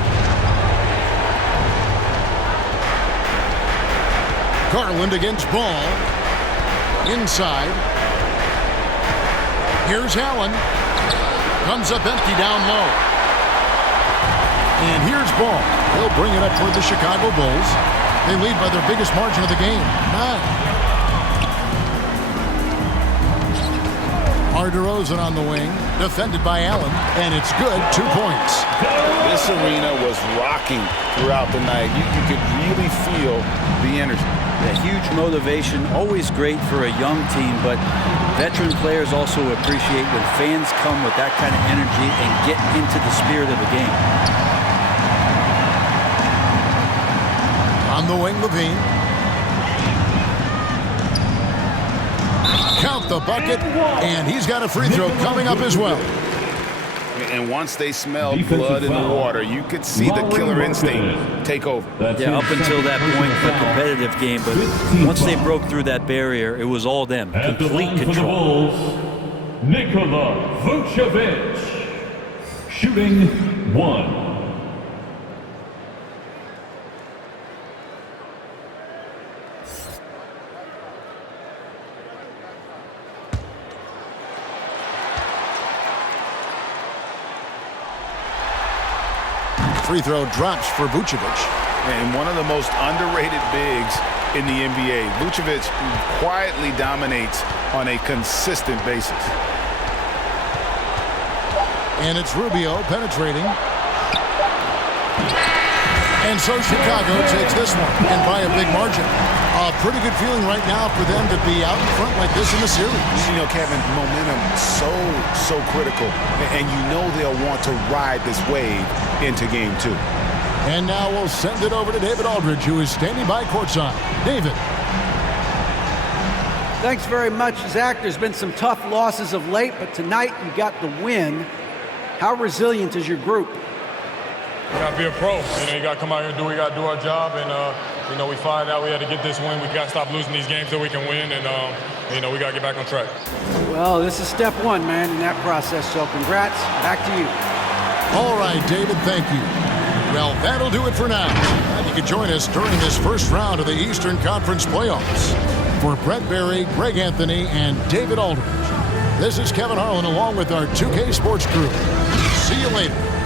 Garland against Ball. Inside. Here's Allen. Comes up empty down low. And here's Ball. He'll bring it up toward the Chicago Bulls. They lead by their biggest margin of the game, 9. DeRozan on the wing, defended by Allen, and it's good, 2 points. This arena was rocking throughout the night. You could really feel the energy. A huge motivation, always great for a young team, but veteran players also appreciate when fans come with that kind of energy and get into the spirit of the game. On the wing, LaVine. Count the bucket, and he's got a free throw coming up as well. And once they smelled blood in the water, you could see the killer instinct take over. Yeah, up until that point, the competitive game, but once they broke through that barrier, it was all them. Complete control. Nikola Vucevic, shooting 1. free throw drops for Vucevic. And one of the most underrated bigs in the NBA. Vucevic quietly dominates on a consistent basis. And it's Rubio penetrating. And so Chicago takes this one, and by a big margin. A pretty good feeling right now for them to be out in front like this in the series. You know, Kevin, momentum so critical. And you know they'll want to ride this wave into game 2. And now we'll send it over to David Aldridge, who is standing by courtside. David. Thanks very much, Zach. There's been some tough losses of late, but tonight you got the win. How resilient is your group? You got to be a pro. You got to come out here and do what we got to do our job. And, we find out we had to get this win. We got to stop losing these games so we can win. And, we got to get back on track. Well, this is step one, man, in that process. So congrats. Back to you. All right, David, thank you. Well, that'll do it for now. And you can join us during this first round of the Eastern Conference playoffs. For Brett Berry, Greg Anthony, and David Aldridge, this is Kevin Harlan along with our 2K Sports crew. See you later.